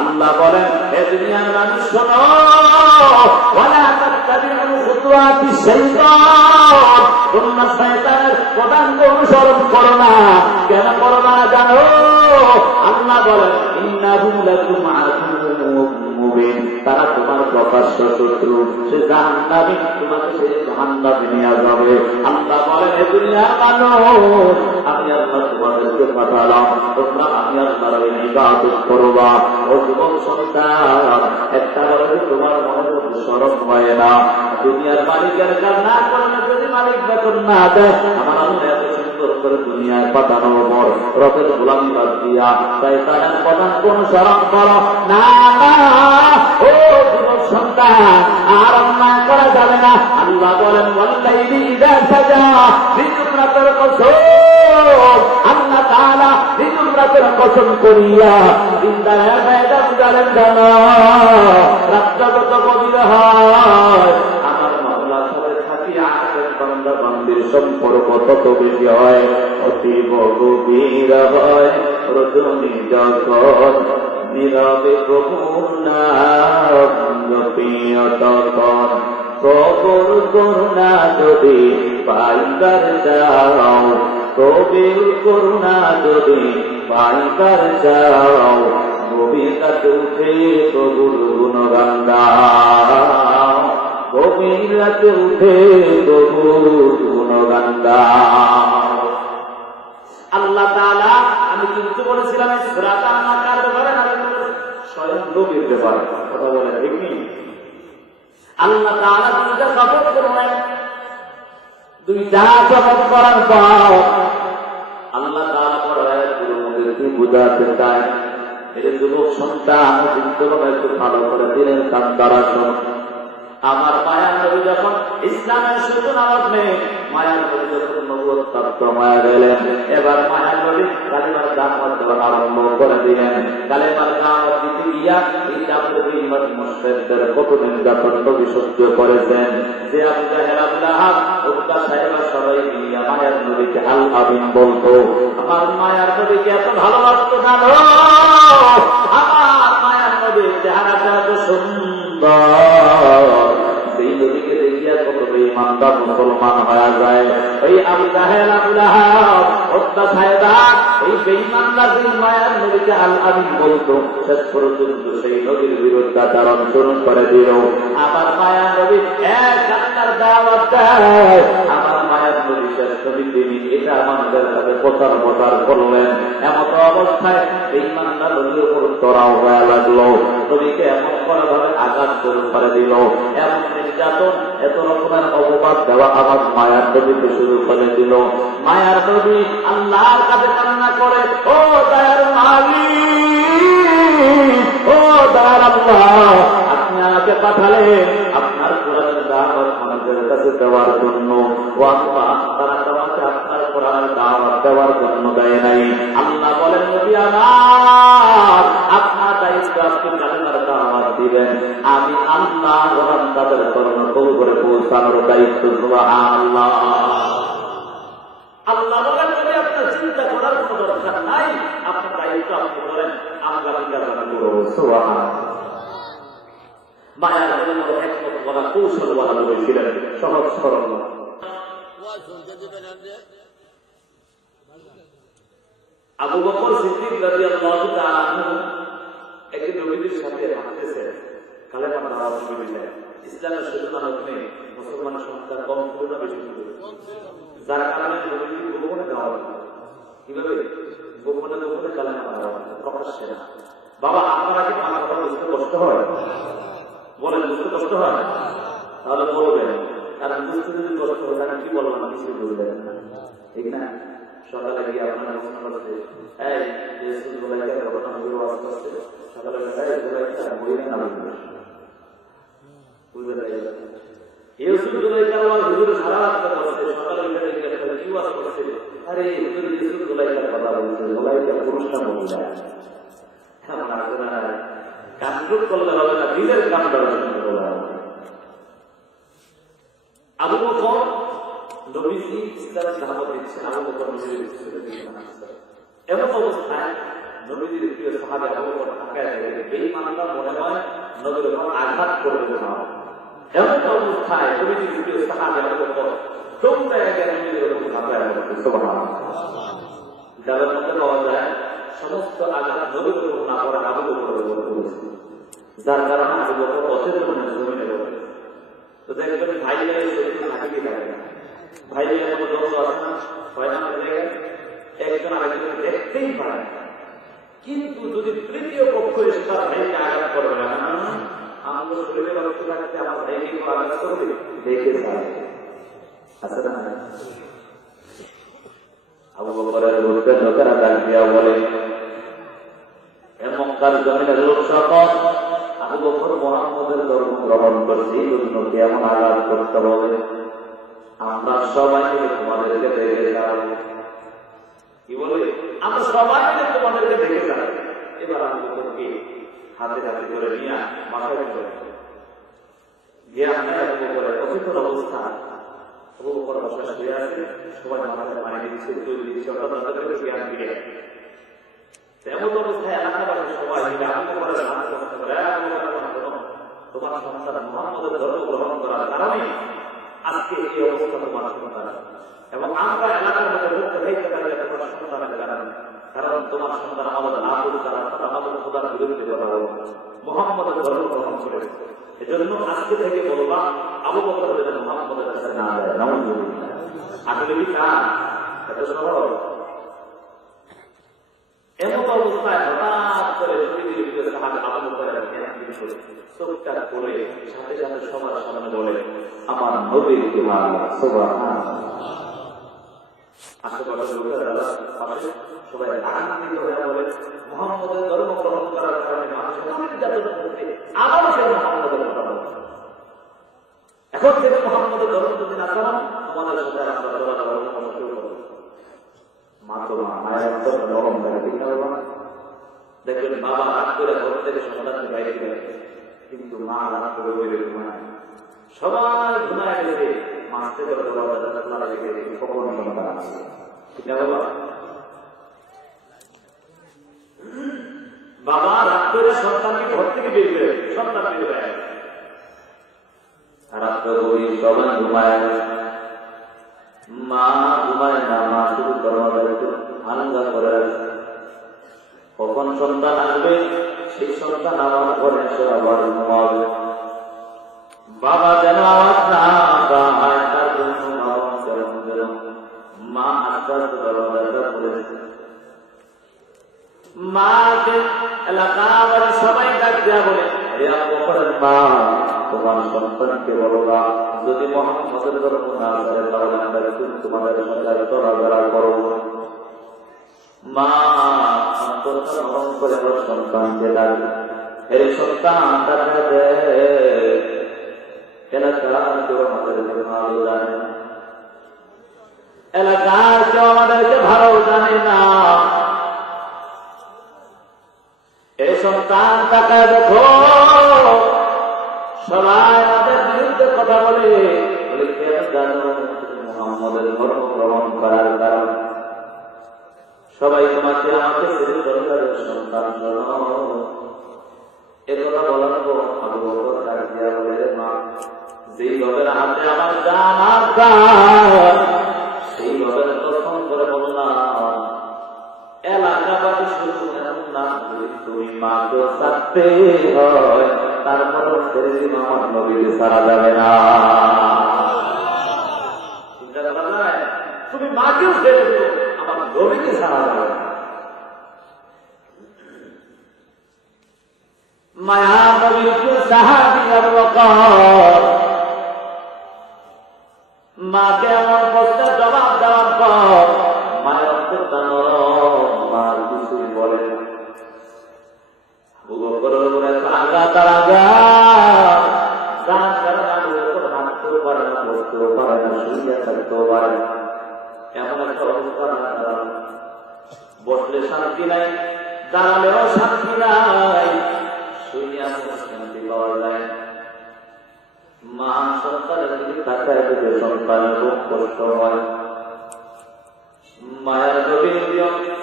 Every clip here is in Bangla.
আল্লাহ বলেন, হে দুনিয়ার মানুষ শোনো, ওয়ালা তাত্তাবিউ খুতুওয়াতিশ শাইতান, তোমরা শয়তানের পদাঙ্ক অনুসরণ করো না। কেন করো না জানো? আল্লাহ বলেন, ইন্নাহু লাকুম আদুউম মুবিন, তারা তোমার প্রকাশ্য শত্রু, সে জাহান্নামী, তোমাকে সেই জাহান্নামে নিয়ে যাবে। আল্লাহ বলেন, হে দুনিয়ার মানুষ, আমি আল্লাহ তোমাদেরকে পাঠালাম, তোমরা আমি আল্লাহর ইবাদত করবা। ও যুবক সন্তান, একটা বলে তোমার মনের মধ্যে শরম হয় না? দুনিয়ার মালিকের কাজ না করলে যদি মালিক বেতন না দেয়, আমার আল্লাহ এত সুন্দর করে দুনিয়ায় পাঠানোর পর রবের গোলামি বাদ দিয়া শয়তানের পদাঙ্ক অনুসরণ করো না। ও যুবক সন্তান, আর অন্যায় করা যাবে না। আল্লাহ বলেন, ওয়াল্লাইলি ইযা সাজা, দ্বিতীয় রাতের কসম, আল্লাহ তাআলা দ্বিতীয় রাতের কসম করিয়া জিন্দায় ফায়দা বুঝালেন জানো, রাতটা কত গভীর হয়, আমার মাওলা সবাই থাকি আখের বান্দা বান্দির সম্পর্ক তত বেশি হয়, অতীব গভীর হয় রজনী যখন নীরবে প্রভুর নাম জপিও তখন। কবর করুণা যদি পাইবার যাও, কবির করুণা যদি পাইবার যাও, গভীর রাতে উঠে প্রভুর গুণগান গাও, গভীর রাতে উঠে প্রভুর গুণগান গাও। আল্লাহ তাআলা, আমি কিন্তু বলেছিলাম সূরা আল্লাহ কার ব্যাপারে না, স্বয়ং নবীর ব্যাপারে কথা বলে, ঠিক নেই? আল্লাহ তাআলা দুইটা শপথ করলেন, দুইটা শপথ করার পর আল্লাহ তাআলা পরমাত্মাকে বুঝাতে চায়, এর যুবক সন্তান চিন্তা একটু ভালো করে দিলেন কান দ্বারা শোন। আমার মায়ার নবী যখন ইসলামের সূচনার নেই, মায়ার নবী যখন নবুয়ত প্রাপ্ত হয়ে গেলেন, এবার মায়ার নবী কালেমার দাওয়াত দেওয়া আরম্ভ করে দিলেন। কালেমার দাওয়াত দিতে গিয়া এই কাফের বিমান মুশরিকদের কত নির্যাতন নবী সহ্য করেছেন। যে আবু জাহেল, আবু লাহাব, উতবা সাহেবা সবাই মিলিয়া মায়ার নবীকে আল আমিন বলতো। আমার মায়ার নবীকে এত ভালোবাসতো জানো, আমার মায়ার নবীর চেহারাটা এত সুন্দর, সেই নবীকে দেখিয়া কত বেঈমানরা মুসলমান হয়ে যায়। ওই আবু জাহেল, আবু লাহাব, উতবা সাহেবা, এই বেঈমানরা যে মায়ার নবীকে আল আমিন বলতো, শেষ পর্যন্ত সেই নবীর বিরুদ্ধাচরণ শুরু করে দিল। আবার মায়ার নবী এক আল্লাহর দাওয়াত দেয়, আমার মায়ার নবী শেষ নবী, তিনি এটা আমাদের সাথে প্রচার করলেন। এমন অবস্থায় বেঈমানরা নবীর উপর চড়াও হয়ে লাগলো, নবীকে এমন করে ভাবে আঘাত করে দিল, এমন নির্যাতন, এত রকমের অপবাদ দেওয়া আমার মায়ার নবীকে শুরু করে দিল। মায়ার নবী আল্লাহর কাছে কান্না করে, ও দয়ার মালিক, ও দয়ার আল্লাহ, আপনি আমাকে পাঠালেন আপনার কোরআনের দাওয়াত আমাদের কাছে দেওয়ার জন্য। ও আল্লাহ, তারা তোমাকে আপনার কোরআনের দাওয়াত দেওয়ার জন্য দেয় নাই। আল্লাহ বলেন, নবী আমার, আপনার দায়িত্ব আপনি কালেমার দাওয়াত দিবেন, আমি আল্লাহ কোরআন তাদের কর্ম করে পৌঁছানোর দায়িত্ব সুবহানাল্লাহ। আল্লাহ বলেন, যদি আপনার চিন্তা করার কোনো দরকার নাই, আপনার দায়িত্ব আপনি বলেন, আমরা বিজ্ঞাপন করব। সুবহানাল্লাহ। মায়ার বড় হিকমত বলা, কৌশল বলা হয়েছিলেন, সহজ সরল। আবু বকর সিদ্দিক রাদিয়াল্লাহু তাআলা আনহু একজন নবীর সাথে হাঁটতেছেন, কালেমা দাওয়াত দিলেন। ইসলামের সূচনা হতে মুসলমানের সংখ্যা কম ছিল না বেশি ছিল? যার কারণে নবীকে গোপনে দেওয়া হলো। কিভাবে? গোপনে গোপনে কালেমা দাওয়াত, প্রকাশ্যে না। বাবা, আপনারা কি আমার কথা বুঝতে কষ্ট হয়? বলেন, বুঝতে কষ্ট হয়? তাহলে বলবেন, কারণ বুঝতে যদি কষ্ট হয় তাহলে কি বলবো না, কিছু বুঝবেন না, ঠিক না? সকালে গিয়ে আপনার করছে, এই ইউসুফ গোলাইকার ঘটনা হয়ে ওয়াজ করছে, সকালে গোলাইকার বইলে না বুঝবে না, ইউসুফ গোলাইকার ওয়াজ হুজুর সারা রাত করছে, সকালে গিয়ে কি ওয়াজ করছে, আরে হুজুর ইউসুফ গোলাইকার কথা বলছে, গোলাইকার পুরুষটা মহিলা। কাজগুলো করলে হবে না, নিজের কাম দ্বারা বলা হবে। আবু বকর নবীজি ইসলামের দাওয়াত দিচ্ছেন, আবু বকর নবীর এমন অবস্থায় নবীজির প্রিয় সাহাবী আবু বকর তাকায় দেখে বেঈমানরা মনে হয় নবীর উপর আঘাত করবে না। এমন অবস্থায় নবীজির প্রিয় সাহাবী আবু বকর তোমরা একে নবীর উপর তাকায় দেখে সুবহানাল্লাহ। যাদের মধ্যে পাওয়া যায় সমস্ত আঘাত নবীর উপর না পড়ে আবু বকরের উপর পড়েছে, যার কারণে আবু বকর অচেতন জমিনে পড়ে। তো দেখবেন ভাই ভাই শরীরে থাকিয়ে থাকে না, ভাই ভাইয়ের মধ্যে দোষ আছে না, হয় না? একজন আরেকজন দেখতেই পারে না, কিন্তু যদি তৃতীয় পক্ষ এসে তার ভাইকে আঘাত করবে না, আমরা শরীরে রক্ত থাকতে আমার ভাইকে আঘাত করবে দেখে পারে। আছে না? আবু বকরের লোকের লোকেরা ডাক দিয়া বলে, মক্কার জমিনের লোক সকল আবু বকর মুহাম্মদের ধর্ম গ্রহণ করছে, এই জন্য কেমন আঘাত করতে হবে, আমরা সবাই তোমাদেরকে দেখে যাবো। কি বলে? আমরা সবাই তোমাদেরকে দেখে যাবো। এবার আবু বকরকে হাতে হাতে করে নিয়ে মাথায় করে জ্ঞান নেয় আবু বকরের অচেতন অবস্থা। আবু বকর বসে শুয়ে আছে, সবাই মাথায় পানি দিচ্ছে, তৈরি দিচ্ছে, অর্থাৎ তাদেরকে জ্ঞান দিয়ে এমন অবস্থায় এলাকাবাসী সবাই মিলে আবু বকরের হাত গ্রহণ করে, তোমার সন্তান মুহাম্মদের ধর্ম গ্রহণ করার কারণে আজকে এই অবস্থা তোমার সন্তান, এবং আমরা এলাকার মধ্যে বলতে চাইতে পারি তোমার সন্তানের কারণে, কারণ তোমার সন্তান আমাদের আবুল তারা আমাদের খোদার বিরুদ্ধে কথা বলে মুহাম্মদের ধর্ম গ্রহণ করেছে। এজন্য আজকে থেকে বলবা আবু বকর যেন মুহাম্মদের কাছে না যায়। নাউযুবিল্লাহ। আসলে কি তা এত সহজ? এমন অবস্থায় হঠাৎ করে নবীজির ভিতরে সাহাবী আবু বকরের চোখটা করে সাথে সাথে সবার সামনে বলে, আমার নবীর কি হাল, সুবহানাল্লাহ। আশেপাশে লোকেরা পাশে সবাই আনন্দিত হয়ে বলে, মুহাম্মদের ধর্ম গ্রহণ করার কারণে মানুষের নির্যাতন করতে আবার সে মুহাম্মদের কথা বলে। এখন থেকে মুহাম্মদের ধর্ম যদি না করো, তোমাদের সাথে আমরা চলাচল শুরু করবো। মা তো মায়ের অন্তর নরম থাকে, ঠিক না? দেখবেন বাবা রাগ করে ঘর থেকে সন্তানকে বাইরে দিয়ে রাখে, কিন্তু মা রাগ করে বই ঘুমায়, সবাই ঘুমায় গেলে মাছ থেকে কখন সন্তান আছে, ঠিক না বাবা? বাবা রাগ করে সন্তানকে ঘর থেকে বের করে সন্তান বের হয়ে রাত্রে বই সবাই ঘুমায়, মা ঘুমায় না, মা শুধু দরওয়াজা আনন্দা করে আছে। কখন সন্তান আসবে, সেই সন্তান আমার ঘরে এসে আবার ঘুমাবে। বাবা যেন আওয়াজ না পায়, তার জন্য বাবা যেমন যেন মা আস্তে আস্তে দরওয়াজাটা খুলেছে। মাকে এলাকার সবাই ডাক দেয়া বলে, হে আবু বকরের মা, তোমার সন্তানকে বলবা যদি মুহাম্মদের ধর্ম না করে তাহলে আমরা তোমাদের সাথে চলাফেরা করব। মা অন্তরটা নরম করে আমার সন্তানকে ডাকে, এই সন্তান তাকে দে, এলাকার কেউ আমাদেরকে ভালো জানে, এলাকার কেউ আমাদেরকে ভালো জানে না। এই সন্তান তাকে দেখো, সবাই আমাদের বিরুদ্ধে কথা বলে, মুহাম্মদের ধর্ম গ্রহণ করার কারণে সবাই তোমাকে আমাকে সরকারের সন্তান একথা বলার পর আবু বকর ডাক দিয়া বলে, মা যেই লোকের হাতে আমার জান আর প্রাণ, সেই লোকের দর্শন করে বললাম, এলাকাবাসী শুধু এমন না, তুমি মাকে ছাড়তে হয়, তারপর ছেড়ে দিন আমার নবীকে ছাড়া যাবে না। চিন্তা করা যায়? তুমি মাকেও ছেড়ে দিও, আমার নবীকে ছাড়া যাবে না। মায়া নবীর সাহাবী আবু বকর মাকে এমন প্রশ্নের জবাব দেওয়ার পর মায়ের অন্তরটা নরম, মার কিছুই বলে না। আবু বকরের উপরে আঘাত আর আঘাত, যার কারণে আবু বকর হাঁটতেও পারে না, বসতেও পারে না, শুয়ে থাকতেও পারে না। এমন একটা অবস্থা, বসলে শান্তি নাই, দাঁড়ালেও শান্তি নাই, শুয়ে শান্তি পাওয়া যায়। মা সন্তানের দিকে তাকায় দেখে সন্তানের খুব কষ্ট হয়। মায়ের নবীর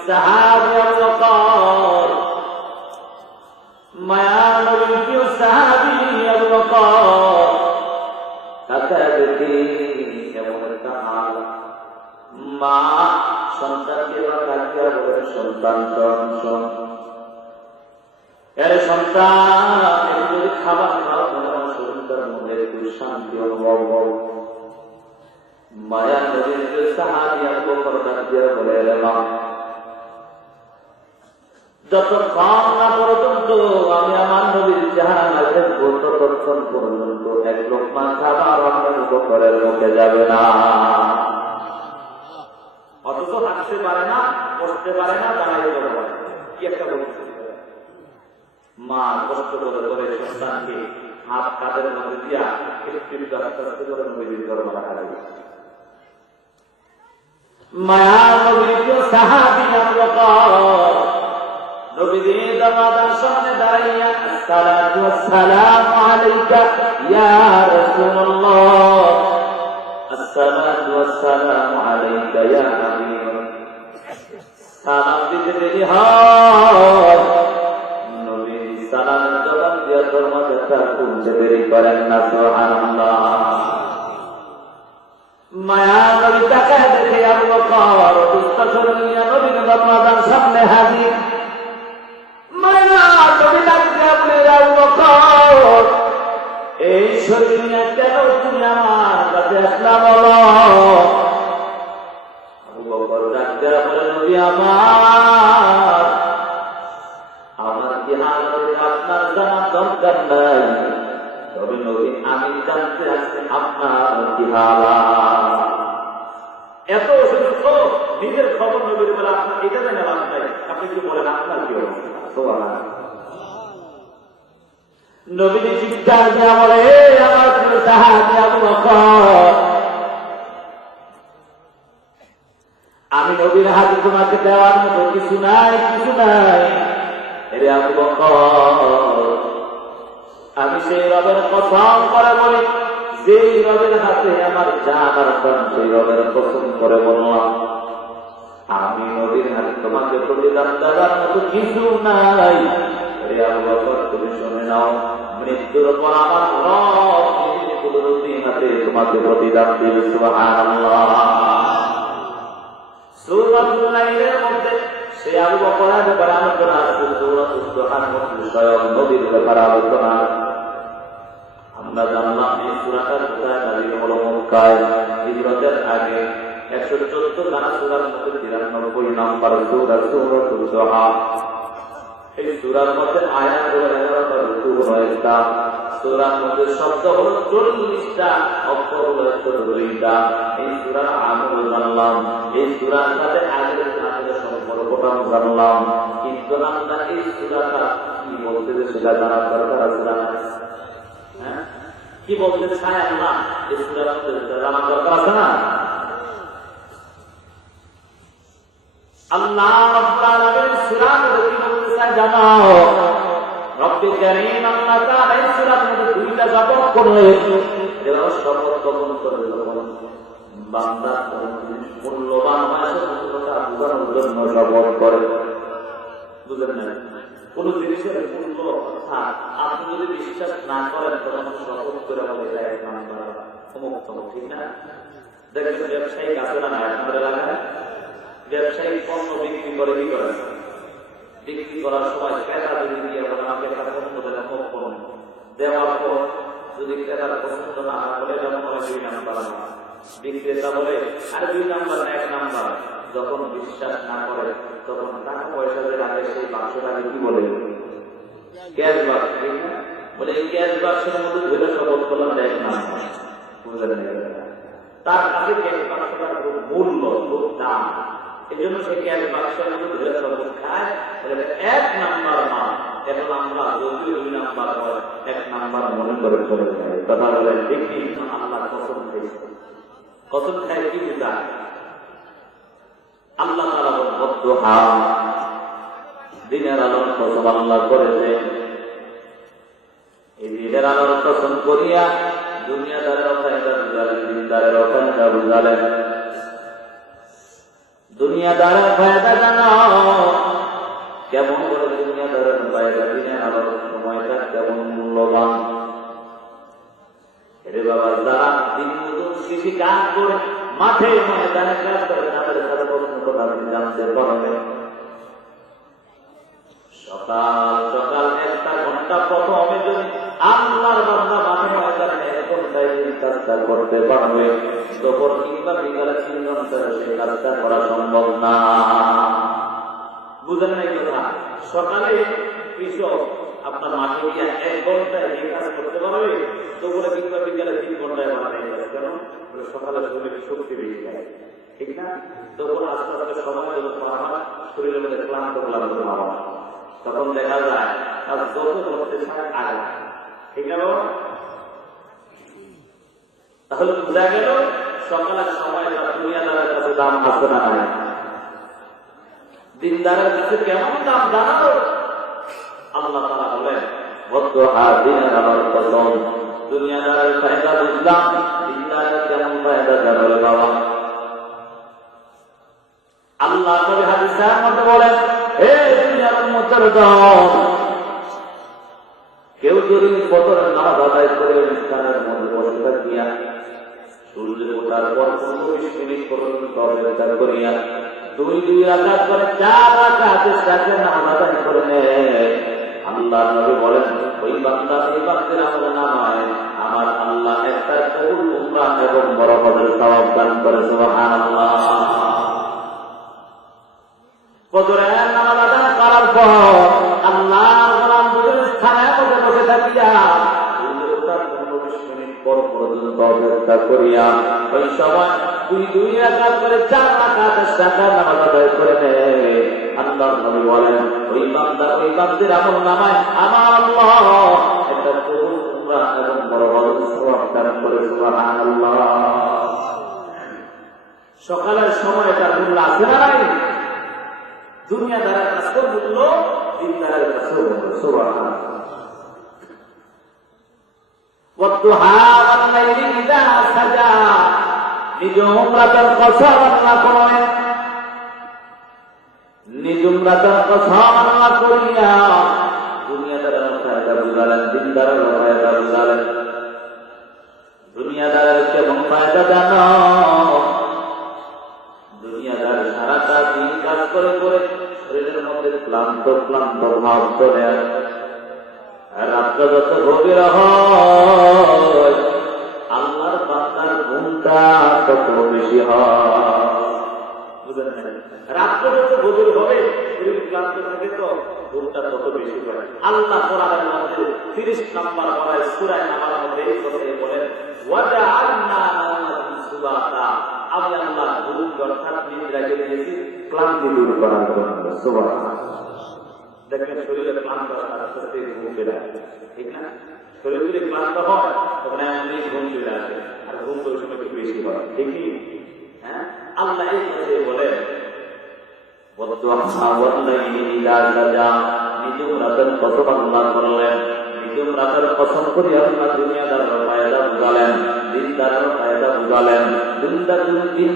সাহাবী আবু বকর মায়ার নবীর প্রিয় সাহাবী আবু বকর তাকায় দেখি এমন একটা হাল, মা সন্তানকে ডাকিয়া বলে, সন্তান শোন, এর সন্তান একটু যদি খাবার খাওয়া তোমার শরীরটার মধ্যে একটু শান্তি অনুভব হও। মায়ার নবীর সাহাবী আবু বকর ডাকিয়া বলে, রে মা, যতক্ষণ না পর্যন্ত আমি আমার নবীর চেহারা দেখবো ততক্ষণ পর্যন্ত এক লোকমা খাবার আমার বকরের মুখে যাবে না। অথচ হাঁটতে পারে না, বসতে পারে না, দাঁড়াইতে পারে না, কি একটা বলছে। মা কষ্ট করে করে সন্তানকে হাত কাঁধের মধ্যে দিয়া মায়া নবীর সাহাবী আবু বকর নবীর দরওয়াজার সামনে দাঁড়াইয়া, আসসালাতু ওয়াসসালামু আলাইকা ইয়া রাসূলুল্লাহ, আসসালাতু ওয়াসসালামু আলাইকা ইয়া হাবিবাল্লাহ। সালাম দিতে দেরি হয়, নবী সালামের জবাব দিয়া দরওয়াজাটা খুলতে দেরি করেন না। সুবহানাল্লাহ। মায়া নবী তাকায় দেখে আবু বকর দুষ্ট শরীর নিয়ে নবীর দরওয়াজার সামনে হাজির। এই শরীর নিয়ে কেন তুমি আমার কাছে আসলা বলো? আবু বকর ডাক্তার বলে, নবী আমার কি হালত আপনার জানার দরকার নাই, তবে নবী আমি জানতে আসছি আপনার কি হালাত। এত অসুস্থ, নিজের খবর নবীর বলে আপনার এটা জানা লাভ নাই, আপনি কি বলেন আপনার কি অবস্থা? নবীজি চিৎকার দিয়া বলে, আমার প্রিয় সাহাবী আবু বকর, আমি নবীর হাতে তোমাকে দেওয়ার মতো কিছু নাই, কিছু নাই। এরে আবু বকর, আমি সেই রবের কসম করে বলি, যেই রবের হাতে আমার জান আর প্রাণ, সেই রবের কসম করে বললাম, আমি নবীর হাতে তোমাকে প্রতিদান দেওয়ার মতো কিছু নাই। রে আবু বকর, তুমি শুনে নাও, মৃত্যুর পর আমার রব কুদরতি হাতে তোমাকে প্রতিদান দিবে। সুবহানাল্লাহ। সূরাতুল নাইলের মধ্যে সে আবু বকরের ব্যাপারে আলোচনা আছে, সূরাতুল দুহার মধ্যে স্বয়ং নবীর ব্যাপারে আলোচনা। আমরা জানলাম এই সূরাটার কোথায় নাযিল হলো? মক্কায় হিজরতের আগে। 114 খানা সূরার মধ্যে 93 নম্বর সূরা সূরাতুল দুহা। এই সূরার মধ্যে আয়াত হলো 11টা, রুকু হলো 1টা, সূরার মধ্যে শব্দ হলো 40টা, অক্ষর হলো 102টা। এই সূরার আমল জানলাম, এই সূরার সাথে আগের সূরার সম্পর্কটা জানলাম, কিন্তু আমরা এই সূরাটা কি বলতে সেটা জানার দরকার আছে না? হ্যাঁ, কি বলতে চায় আল্লাহ এই সূরার মধ্যে জানার দরকার আছে না? আল্লাহ রাব্বুল আলামিন সূরার মধ্যে কি বলতে চায় জানো? রব্বুল কারীম আল্লাহ তাআলা এই সূরার মধ্যে দুইটা শপথ করে, এবার শপথ কবুল করে বান্দা মূল্যবান মাসের বুঝানোর জন্য শপথ করে। বুঝলেন না? কোন জিনিসের মূল্য আপনি যদি বিশ্বাস না করেন, তখন শপথ করে বলে এক নাম্বার অমুক তমুক, ঠিক না? দেখবেন ব্যবসায়ী আছে না আপনাদের এলাকায়, ব্যবসায়ী পণ্য বিক্রি করে, কি করে? বিক্রি করার সময় ক্রেতা যদি দিয়ে আমাকে একটা পণ্য দেন, অমুক পণ্য দেওয়ার পর যদি ক্রেতার পছন্দ না বলে, যেমন 2 নাম্বার, বিক্রেতা বলে আর 2 নাম্বার না 1 নাম্বার, যখন বিশ্বাস না করে তখন টাকা পয়সা যে রাখে সেই বাক্সটাকে কি বলে? ক্যাশ বাক্স, ঠিক না? বলে এই ক্যাশ বাক্সের মধ্যে ধরে শপথ করলাম 1 নাম্বার। বুঝলেন? তার কাছে ক্যাশ বাক্সটার খুব মূল্য, খুব দাম, এই জন্য সে ক্যাশ বাক্সের মধ্যে ধরে শপথ খায়, 1 নাম্বার মাল। এখন আমরা যদি 2 নাম্বার হয়, 1 নাম্বার মনে করে চলে যায়। কথা বলে দেখি আল্লাহ কসম খেয়েছে, কসম খায় কি বুঝায়? আল্লাহ তাআলা বদদুহা, দিনের আলোর কসম আল্লাহ করেছে। এই দিনের আলোর কসম করিয়া দুনিয়াদারের ফায়দা বুঝালেন, দিনদারের ফায়দা বুঝালেন। দুনিয়াদারের ফায়দা জানো কেমন করে? দুনিয়াদারের ফায়দা দিনের আলোর মাঠে ময়দানে কাজ করে তাদের সাথে কথা জানতে পারবে। সকাল সকাল 1 ঘন্টা প্রথমে যদি আল্লাহর বান্দা মাঠে ময়দানে 1 ঘন্টায় কাজটা করতে পারবে, দুপুর কিংবা বিকালে 3 ঘন্টা সেই কাজটা করা সম্ভব না। বুঝেন নাই কথা? সকালে কৃষক আপনার মাঠে গিয়ে 1 ঘন্টায় এই কাজ করতে পারবে, দুপুরে কিংবা বিকালে 3 ঘন্টায় বানাতে পারবে। কেন? সকালে শরীরে শক্তি বেড়ে যায়, ঠিক না? দুপুর আস্তে আস্তে সময় যত পাওয়া হয় শরীরের মধ্যে ক্লান্ত ভাব হয়, তখন দেখা যায় আর যত করতে চায় আগে, ঠিক গেল? তাহলে বোঝা গেল সকালের সময়টা দুনিয়াদারের কাছে দাম আছে না নাই? দিনদারের কাছে কেমন দাম জানালো? আল্লাহ তাআলা বলেন, দিনের আমার কসম, দুনিয়াদারের ফায়দা বুঝলাম, দিনদারের কেমন ফায়দা জানালো বাবা। আল্লাহ নবী হাদিসের মধ্যে বলেন, হে দুনিয়ার উম্মতের দল, কেউ যদি ফজরের নামাজ আদায় করে ইফতারের মধ্যে বসে থাকিয়া সূর্য ওঠার পর 15-20 মিনিট পর্যন্ত অপেক্ষা করিয়া 2 রাকাত করে 4 রাকাতের সাথে নামাজ আদায় করে নেয়, আল্লাহ নবী বলেন ওই বান্দা এই বান্দার আমল নামায় আমার আল্লাহ একটা কবুল উমরা এবং বরকতের সওয়াব দান করে। সুবহানাল্লাহ। ফজরের নামাজ আদায় করার পর আল্লাহর গোলামদের স্থানে বসে থাকিয়া 15-20 মিনিট পর পর্যন্ত অপেক্ষা করিয়া ওই সময় 2 রাকাত করে 4 রাকাতের সাথে নামাজ আদায় করে নেয়, আল্লাহর নবী বলেন ওই বান্দা ওই বান্দির আমল নামায় আমার আল্লাহ একটা কবুল উমরা এবং বরকতের সওয়াব দান করে। সুবহানাল্লাহ। সকালের সময়টা মূল্য আছে না নাই? দুনিয়াদারের কাছে মূল্য, দিনদারের কাছে মূল্য। সুবহানাল্লাহ। ওয়াদুহা ওয়াল লাইলি ইযা সাজা, নিজুম রাতের কসম আল্লাহ করেন, নিজুম রাতের কসম আল্লাহ করিয়া দুনিয়াদারের ফায়দা বুঝালেন, দিনদারের ফায়দা বুঝালেন। দুনিয়াদারের কেমন ফায়দা জানো? দুনিয়াদার সারাটা দিন কাজ করে করে শরীরের মধ্যে ক্লান্ত ক্লান্ত ভাব চলে আসে, রাত্র যত গভীর হয় আল্লাহর বান্দার ঘুমটা তত বেশি হয়। বুঝলেন? রাত্র যত গভীর হবে শরীর ক্লান্ত থাকে তো ঘুমটা তত বেশি হয়। আল্লাহ কোরআনের মধ্যে 30 নম্বর পড়ায় সূরা নামার মধ্যে এই কথাই বলেন, ওয়াজআলনা নাওমাকুম সুবাতা, আমি আল্লাহ ঘুম অর্থাৎ নিদ্রাকে দিয়েছি ক্লান্তি দূর করার জন্য। সুবহানাল্লাহ। দেখেন শরীরে ক্লান্ত আস্তে আস্তে ঘুম চলে আসে, ঠিক না? শরীর যদি ক্লান্ত হয় তখন এমনি ঘুম চলে আসে, আর ঘুম তো ওই সময় একটু বেশি হয়, ঠিকই? হ্যাঁ, আল্লাহ এই কথাই বলেন, নিজুম রাতের কসম আল্লাহ করলেন, নিজুম রাতের কসম করি আল্লাহ দুনিয়াদারের ফায়দা বুঝালেন, দিনদারের ফায়দা বুঝালেন।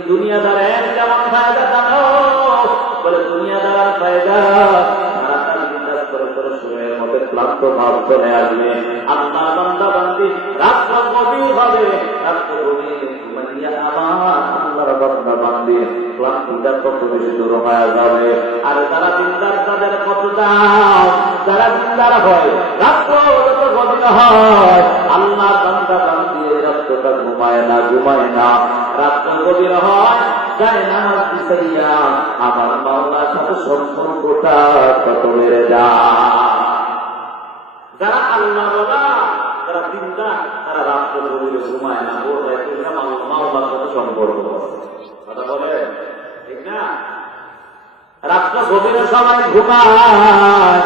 দুনিয়াদারের কেমন ফায়দা জানো? বলে দুনিয়াদারের ফায়দা শরীরের মধ্যে ক্লান্ত ভাব চলে আসবে। আল্লাহ বান্দা বান্দি রাত্র গভীর হবে, রাত্র গভীর ঘুমাইয়া আমার আল্লাহর বান্দা বান্দি ক্লান্তিটা কত বেশি দূর হয়ে যাবে। আর যারা দিনদার তাদের কত দাম, যারা দিনদার হয় রাত্র যত গভীর হয় আল্লাহ বান্দা বান্দি রাত্রটা ঘুমায় না, রাত্র গভীর হয় যায় নামাজ দিছাইয়া আমার মাওলার সাথে সম্পর্কটা কত বেড়ে যায়। যারা আল্লাহ বাবা, যারা দিনদার, তারা রাত্রে গভীরে ঘুমায় না, ভোর রাতে মাওলার সাথে সম্পর্ক কথা বলে, ঠিক না? রাত্র গভীরে সবাই ঘুমায়,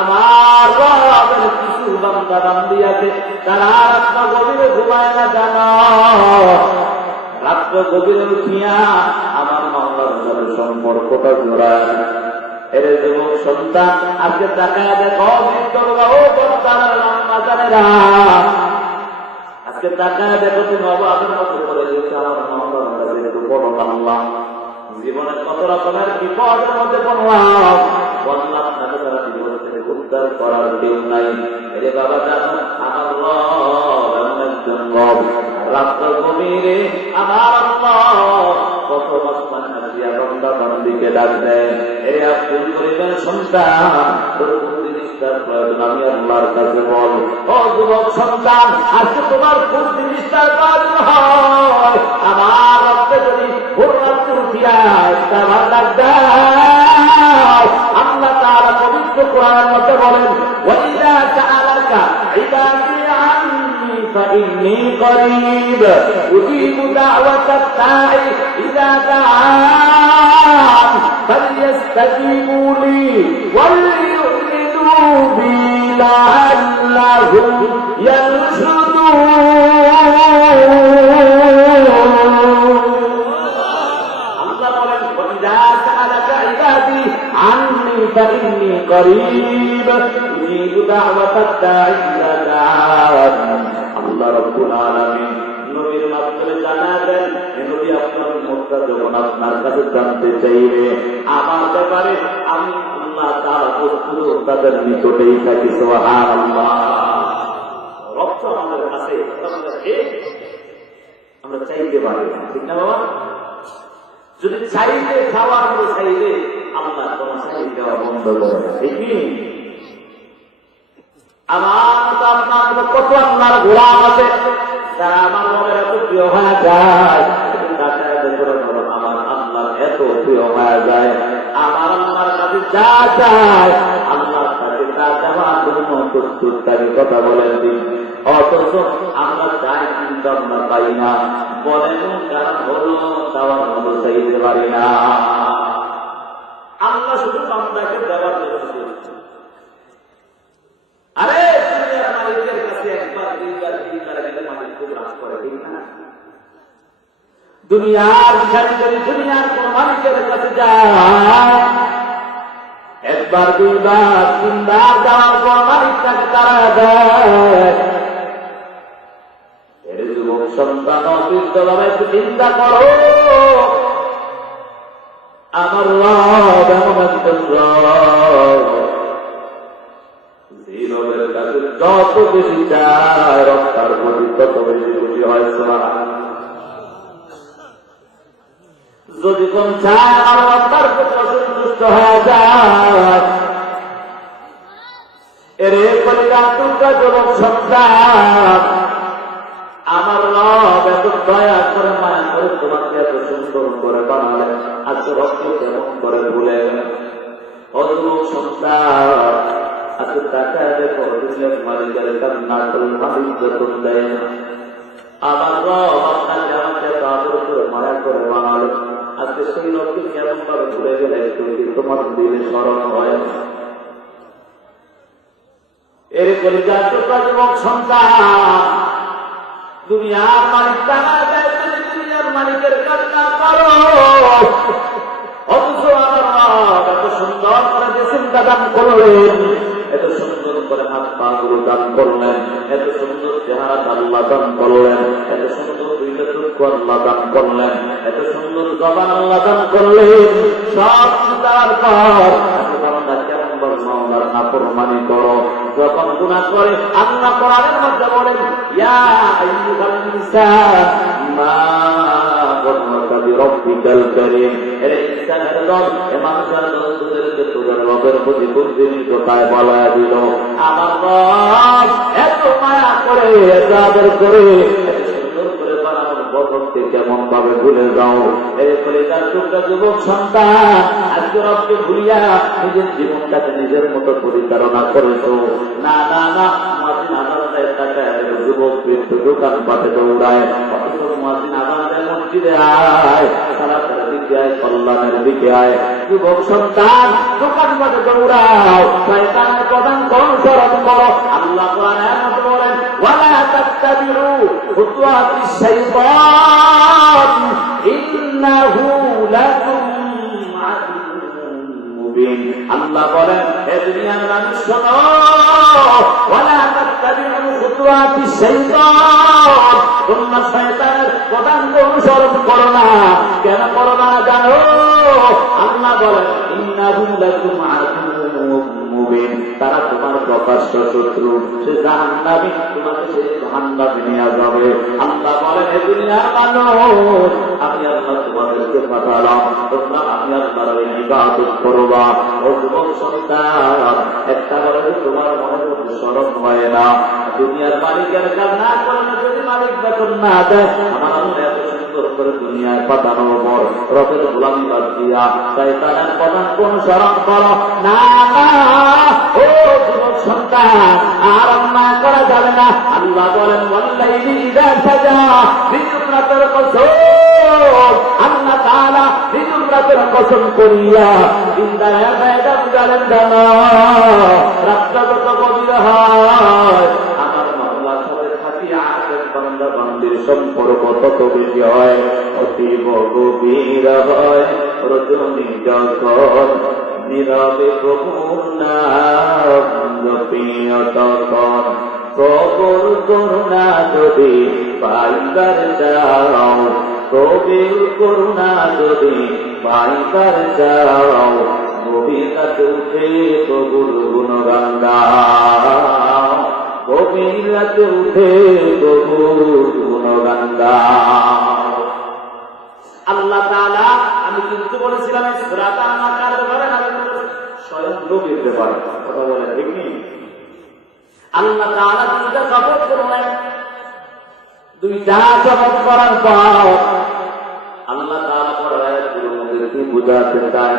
আমার রবের কিছু বান্দা বান্দি আছে তারা রাত্র গভীরে ঘুমায় না। জানো, রাত্র গভীরে উঠিয়া আমার মাওলার সাথে সম্পর্কটা জোড়ায়। এর যুবক সন্তান আজকে তাকায় দেখো, আজকে তাকায় দেখো তুমি অবাকের মতো করে দিয়েছে আমার মাওলার কাছে একটু বড় আল্লাহ। জীবনে কত রকমের বিপদের মধ্যে পড়লাম, বললাম তাকে তারা জীবন থেকে উদ্ধার করার কেউ নাই। এরে বাবা জানো আমার রব এমন একজন রব, রাত্র গভীরে আমার আল্লাহ কত আসমানের দিয়া বান্দা বান্দিকে ডাক দেন, এ আব্দুল করিমের সন্তান তোর কোন জিনিসটার প্রয়োজন আমি আল্লাহর কাছে বল। ও যুবক সন্তান, আজকে তোমার কোন জিনিসটার প্রয়োজন হয় আমার রক্তে যদি ভোর রাত্রে উঠিয়া একটা আমার ডাক দাও। আল্লাহ তাআলা পবিত্র কোরআনের মধ্যে বলেন, ওয়াইদা সাআলাকা ইবাদি আন্নী ফাইন্নী করিব উজিবু দাওয়াতাত দাঈ ইযা দাআন ফালইস্তাজিবু লি ওয়ালিউমিনু বি লাআল্লাহুম ইয়ারশুদুন। আল্লাহ বলেন, ওয়াইদা সাআলাকা ইবাদি আন্নী ফাইন্নী করিব উজিবু দাওয়াতাত দাঈ ইযা দাআন। আল্লাহ রাব্বুল আলামিন নবীর মাধ্যমে জানাবেন, নবী আপনার মুখটা যখন আপনার কাছে জানতে চাইবে আমার ব্যাপারে আমি আল্লাহ তাআলা বস্তুত তাদের নিকটেই থাকি। সুবহানাল্লাহ। রব আমাদের কাছে আমরা চাইতে পারি, ঠিক না বাবা? যদি চাইলে খাওয়ার মতো চাইলে আল্লাহ কোন চাই দেওয়া বন্ধ করে, ঠিক কি? আমার আপনার কত আপনার গোলাম আছে যারা আমার মনের এত প্রিয় হয়ে যায়, আমার আল্লাহ এত প্রিয় হয়ে যায়, আমার আল্লাহর কাছে যা চায় আল্লাহর কাছে তা দেওয়ার জন্য প্রস্তুত তাকে কথা বলেন দিন। অথচ আমরা চাই কিন্তু আমরা পাই না, বলেন কারণ হলো দেওয়ার মতো চাইতে পারি না। আল্লাহ শুধু বান্দাকে দেওয়ার জন্য, আরে দুনিয়ার মালিকের কাছে একবার দুইবার তিনবার গেলে মালিক খুব রাগ করে, ঠিক না? দুনিয়ার দুনিয়ার কোন মালিকের কাছে যায় একবার দুইবার তিনবার যাওয়ার পর মালিক তাকে তারা দেয়। এর যুবক সন্তান অবৃদ্ধভাবে একটু চিন্তা করো, আমার রব এমন একজন রব যত বেশি চায় রক্তার প্রতি তত বেশি খুশি হয়। যদি কোন চায় আমার রক্তার প্রতি অসন্তুষ্ট হয়ে যায়, এরে কলিকার টুকরা যুবক সন্তান, আমার রব এত দয়া করে মায়া করে তোমাকে এত সুন্দর করে বানালেন, আজকে রক্ত কেমন করে ভুলে অযুবক সন্তান। আজকে টাকা দেখো মালিকের কান্না করে মালিক যতন দেয় না। আমার রব আপনাকে আমাকে আদর করে মায়া করে বানালো, আজকে সেই রক্ত কেমন ভাবে ভুলে গেলে তোমার দিলে স্মরণ হয়। এর করে যুবক সন্তান, দুনিয়ার মালিক টাকা দেয়, দুনিয়ার মালিকের কান্না করো, অথচ আমার রব এত সুন্দর করে যে চিন্তা দান করলেন, এত সুন্দর করে হাত পা গুলো দান করলেন, এত সুন্দর চেহারা আল্লাহ দান করলেন, এত সুন্দর দুইটা চক্ষু আল্লাহ দান করলেন, এত সুন্দর জবান আল্লাহ দান করলেন। সব দেওয়ার পর কেমন মাওলার নাফরমানি করো, যখন গুনাহ করে আল্লাহ কোরআনের মধ্যে বলেন, ইয়া আইয়ুহাল ইনসান মা গররাকা বিরব্বিকাল কারীম। এর ইনসানের দল, এ মানুষের দল, তোদেরকে তোদের রবের প্রতি কোন জিনিস কোথায় বলা দিল? আমার রব এত মায়া করে, এত আদর করে, এত সুন্দর করে বানানোর বরকতকে কেমন ভাবে ভুলে যাও? এরপরে তার টুকরা যুবক সন্তান, আজকে রবকে ভুলিয়া নিজের জীবনটাকে নিজের মতো পরিচালনা করেছো। না না না, মাসিন আদালতের টাকা যুবক বৃদ্ধ দোকান পাতে দৌড়ায়, অথচ মাসিন আদালতের মসজিদে আয়, সারা দিকে আয়, কল্যাণের দিকে আয়। যুবক সন্তান দোকান পাতে দৌড়াও, শয়তানের প্রধান অনুসরণ করো। আল্লাহ কোরআনের মধ্যে বলেন, ওয়ালা তাত্তাবিউ খুতুওয়াতিশ শাইতান ইন্নাহু লাকুম আদুউম মুবিন। আল্লাহ বলেন, হে দুনিয়ার মানুষ শোনো, ওয়ালা তাত্তাবিউ খুতুওয়াতিশ শাইতান, তোমরা শয়তানের প্রধান অনুসরণ করো না। কেন করো না জানো? আল্লাহ বলেন, ইন্নাহু লাকুম আদুউম মুবিন, তারা তোমার প্রকাশ্য শত্রু, সে জাহান্নামী, তোমাকে সে জাহান্নামে নিয়ে যাবে। আল্লাহ বলেন, হে দুনিয়ার মানুষ, আমি আল্লাহ তোমাদেরকে পাঠালাম, তোমরা আমি আল্লাহর ইবাদত করবা। ও যুবক সন্তান, একটা বলে তোমার মনের মধ্যে শরম হয় না, দুনিয়ার মালিকের কাজ না করলে যদি মালিক বেতন না দেয়, আমার আল্লাহ এত সুন্দর করে দুনিয়ায় পাঠানোর পর রবের গোলামি বাদ দিয়া তাই তারা প্রধান কোন শরম করো না। ও যুবক সন্তান, আর অন্যায় করা যাবে না। আল্লাহ বলেন, ওয়াল্লাইলি ইযা সাজা, বিজুর রাতের কসম, আল্লাহ তাআলা বিজুর রাতের কসম করিয়া ইন্দায়া বেদা বুঝালেন জানো, রাত্র কত গভীর হয়, আমার মাওলার সাথে থাকি আশেক বান্দা বান্দির সম্পর্ক তত বেশি হয়, অতীব গভীর হয়। রজনী যখন নীরবে প্রভুর নাম জপিও তখন কবর করুণা যদি পাইবার চাও, কবির করুণা যদি পাইবার চাও, গভীরাতে উঠে প্রভুর গুণগান গাও, গভীরাতে উঠে প্রভুর গুণগান গাও। আল্লাহ তাআলা, আমি কিন্তু বলেছিলাম সূরাটা আমার ব্যাপারে না স্বয়ং নবীর ব্যাপারে কথা বলে, ঠিক নেই? আল্লাহ তাআলা দুইটা শপথ করলেন, দুইটা শপথ করার পর আল্লাহ তাআলা পরায়াতগুলোর মধ্যে কি বুঝাতে চায়,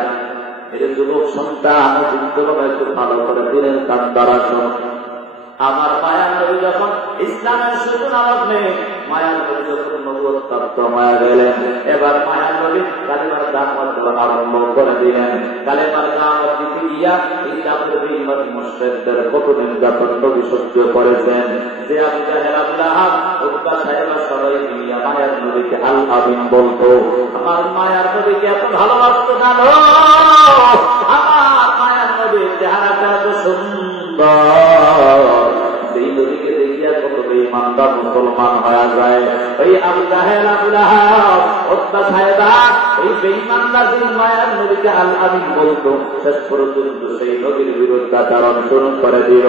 এর যুবক সন্তান চিন্তা একটু ভালো করে দিলেন কান দ্বারা শোন। আমার মায়ার নবী যখন ইসলামের সূচনা লগ্নে, মায়ার নবী যখন নবুয়ত প্রাপ্ত হয়ে গেলেন, এবার মায়ার নবী কালেমার দাওয়াত দেওয়া আরম্ভ করে দিলেন। কালেমার দাওয়াত দিতে গিয়া এই কাফের বেঈমান মুশরিকদের কত নির্যাতন নবী সহ্য করেছেন, যে আবু জাহেল, আবু লাহাব, উতবা, সাইবা সবাই মিলিয়া মায়ার নবীকে আল আমিন বলতো। আমার মায়ার নবীকে এত ভালোবাসতো না, আমার মায়ার নবীর চেহারাটা এত সুন্দর, সেই নবীকে দেখিয়া কত বেঈমানরা মুসলমান হয়ে যায়। ওই আবু জাহেল, আবু লাহাব, উতবা, সাইবা, ওই বেঈমানরা যে মায়ার নবীকে আল আমিন বলতো, শেষ পর্যন্ত সেই নবীর বিরুদ্ধাচরণ শুরু করে দিল।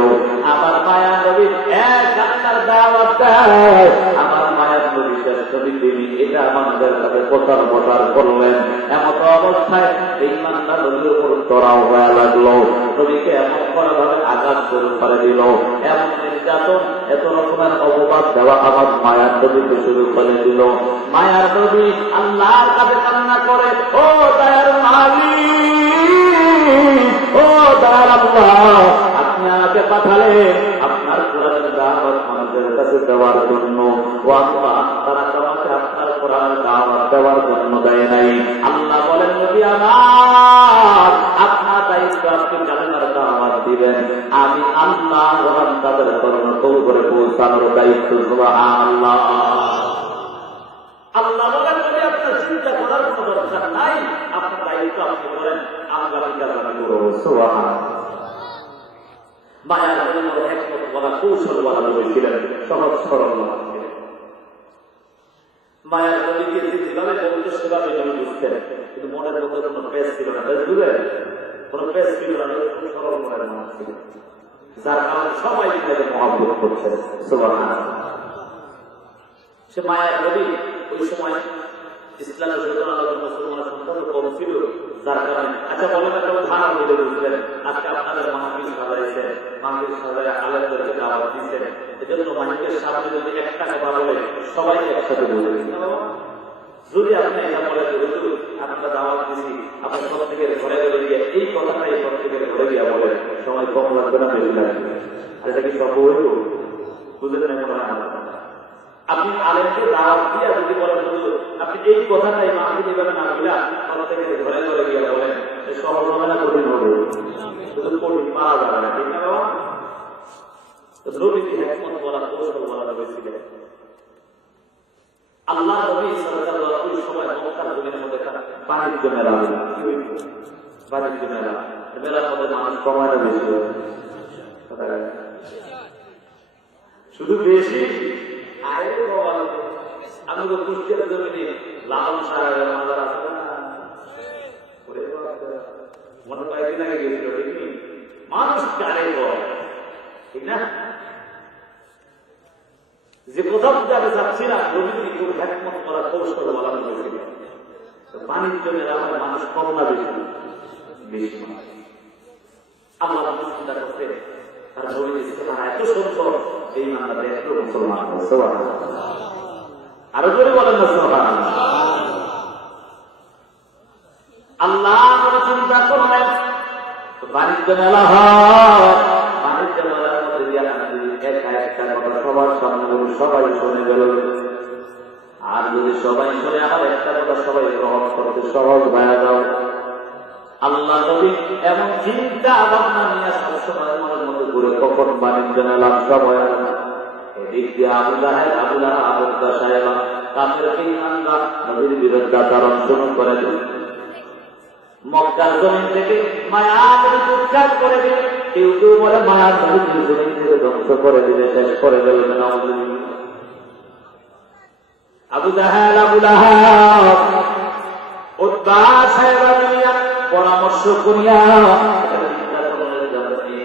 আমার মায়ার নবী এক আল্লাহর দাওয়াত দেয়, আমার মায়ার নবী শেষ নবী তিনি এটা আমাদের কাছে প্রচার করলেন। এমন অবস্থায় বেঈমানরা নবীর উপর চড়াও হয়ে লাগলো, নবীকে এমন করা ভাবে আঘাত শুরু করে দিল, এমন নির্যাতন, এত রকমের অপবাদ দেওয়া আমার মায়ার নবীকে শুরু করে দিল। মায়ার নবী আল্লাহর কাছে কান্না করে, ও দয়ার মালিক, ও দয়ার আল্লাহ, আপনি আমাকে পাঠালেন আপনার কোরআনের দাওয়াত আমাদের কাছে দেওয়ার জন্য। ও আল্লাহ, তারা আমাকে আপনার কোরআনের দাওয়াত দেওয়ার জন্য দেয় নাই। আল্লাহ বলেন, নবী আমার, আপনার দায়িত্ব আপনি কালেমার দাওয়াত দিবেন, আমি আল্লাহ কোরআন তাদের কর্ণতল করে পৌঁছানোর দায়িত্ব। সুবহানাল্লাহ। আল্লাহ বলেন, যদি আপনার চিন্তা করার কোনো দরকার নাই, আপনার দায়িত্ব আপনি করেন, আগামীকাল আমি করবো। সুবহানাল্লাহ। মায়ার জন্য একমত বলা, কৌশল বলা হয়েছিলেন, সহজ সরল বলা ছিলেন। মায়ার নবীকে যেভাবে বলতো সেভাবে নবী বুঝতেন, কিন্তু মনের মধ্যে কোনো পেস ছিল না, বেশ দূরে কোনো পেস ছিল না, খুব সরল মনের মানুষ ছিল, যার কারণে সবাই তাকে মহব্বত করছে। সুবহানাল্লাহ। সে মায়ার নবী ওই সময় ইসলামের সূচনা লগ্নে মুসলমানের সংখ্যা কম ছিল, যার কারণে আচ্ছা বলেন একটা উদাহরণ দিতে বুঝলেন, আজকে আপনাদের মাহফিল সাজাইছেন, মাহফিল সাজায় আলেমদেরকে দাওয়াত দিচ্ছেন, এজন্য মাহফিলের সামনে যদি একটা কথা বলে সবাইকে একসাথে বলবে। যদি আপনি এটা বলে হুজুর আপনারা দাওয়াত দিচ্ছি, আপনার প্রত্যেকের ঘরে ঘরে গিয়ে এই কথাটাই প্রত্যেকের ঘরে গিয়ে বলেন, সময় কম লাগবে না, বেশি লাগবে? আর এটা কি সব হইল? বুঝলেন না? আপনি আলেমকে দাওয়াত দিয়ে যদি বলেন হুজুর আপনি এই কথাটাই মাহফিল এভাবে না বলে প্রত্যেকের ঘরে ঘরে গিয়ে বলেন, সহজ হবে না, কঠিন হবে? শুধু কঠিন, পারা যাবে না, ঠিক না বাবা? নবীকে হিকমত বলা, কৌশল বলা হয়েছিল। আল্লাহ নবী সাল্লাল্লাহু আলাইহি ওয়াসাল্লাম মক্কার জমিনের মধ্যে বাণিজ্য মেলা, বাণিজ্য মেলা, মেলার মধ্যে মানুষ কমায় না বেশি? শুধু বেশি আয়ের প্রভাব। আমি তো কুষ্টিয়ার জমিনে লালন সাহেবের মাজার আছে না, মনে কয়েকদিন আগে গেছিল, ঠিক মানুষ কারে করে, ঠিক না? যে কোথাও যাবে যাচ্ছি না, রবীন্দ্র একমত করার কৌশল বলা হয়েছিল। বাণিজ্য মেলায় মানুষ কম না বেশি? বেশি। আল্লাহ চিন্তা করতে তারা বলে দিচ্ছে তারা এত সুন্দর, এই মানটা এত মুসলমান। আরো জোরে বলেন মুসলমান। আল্লাহ চিন্তা করলেন বাণিজ্য মেলা হয়, বাণিজ্য মেলার মধ্যে একা একটা কথা সবার সামনে সবাই শুনে গেল। আর যদি সবাই শুনে আবার একটা কথা সবাই গ্রহণ করতে সহজ হয়ে যাও। আল্লাহ নবী এমন চিন্তা ভাবনা নিয়ে সবসময় মনের মধ্যে ঘুরে কখন বাণিজ্য মেলা সময় এদিক দিয়ে আবু জাহেল আবু লাহাব আবু সাহেব কাফেরকে ইমানদার নবীর বিরুদ্ধে আচরণ শুরু করে দিল। মক্কার জমিন থেকে মায়ার উৎখাত করে দিলে, কেউ কেউ বলে মায়ার জমিন থেকে ধ্বংস করে দিলে, শেষ করে দিল। আবু জাহেল আবু লাহাব উতবা সাহেব পরামর্শ করিয়া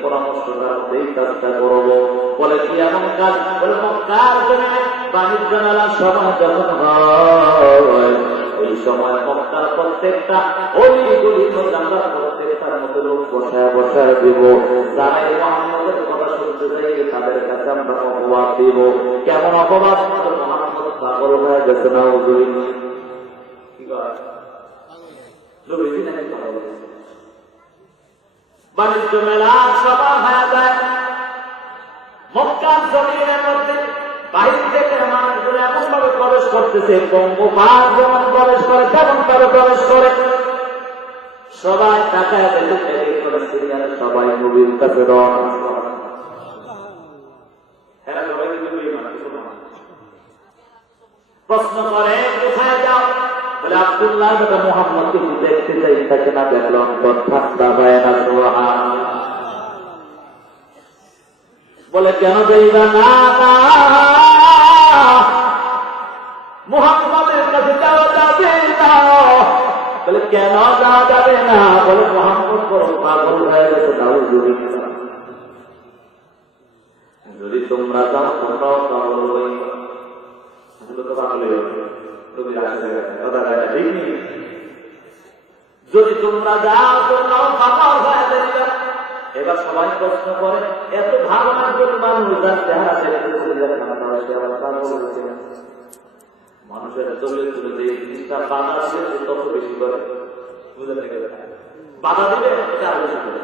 পরামর্শটা এই কাজটা করবো বলে কি এমন কাজ বলে মক্কার জমিনে বাণিজ্য মেলার সময় যখন হয় ওই সময় মক্কার প্রত্যেকটা অলি গলি আমরা প্রত্যেকটার মতো লোক বসায় বসায় দিব, যারা এই মুহাম্মদের কথা শুনতে চাই তাদের কাছে আমরা অপবাদ দিব। কেমন অপবাদ? মুহাম্মদ পাগল হয়ে গেছে না হুজুর, বাণিজ্য মেলা সভা হয়ে যায় মক্কার জমিনের মধ্যে। বাহির থেকে মানুষগুলো এমন ভাবে প্রবেশ করতেছে, গঙ্গোপাল যেমন প্রবেশ করে তেমন ভাবে প্রবেশ করে। সবাই টাকায় সবাই নবীর কাছে প্রশ্ন করে কোথায় যাও? বলে আব্দুল্লাহ মুহাম্মদ কিন্তু দেখতে চাই, তাকে না দেখলো অন্তর ঠান্ডা হয় না। বলে কেন যাইবা না? মুহাম্মদের কাছে যাওয়া যাবে না। বলে কেন যাওয়া যাবে না? বলে মুহাম্মদ বড় পাগল হয়ে গেছে। যদি তোমরা যাও তোমরাও পাগল হই, যদি তোমরা যাও তোমরাও পাগল হয়ে যাবে। এবার সবাই প্রশ্ন করে এত ভালো মানুষ মানুষের চলে চলে যে জিনিসটা বাধা আছে তত বেশি করে বাধা দিলে এটা আরো বেশি করে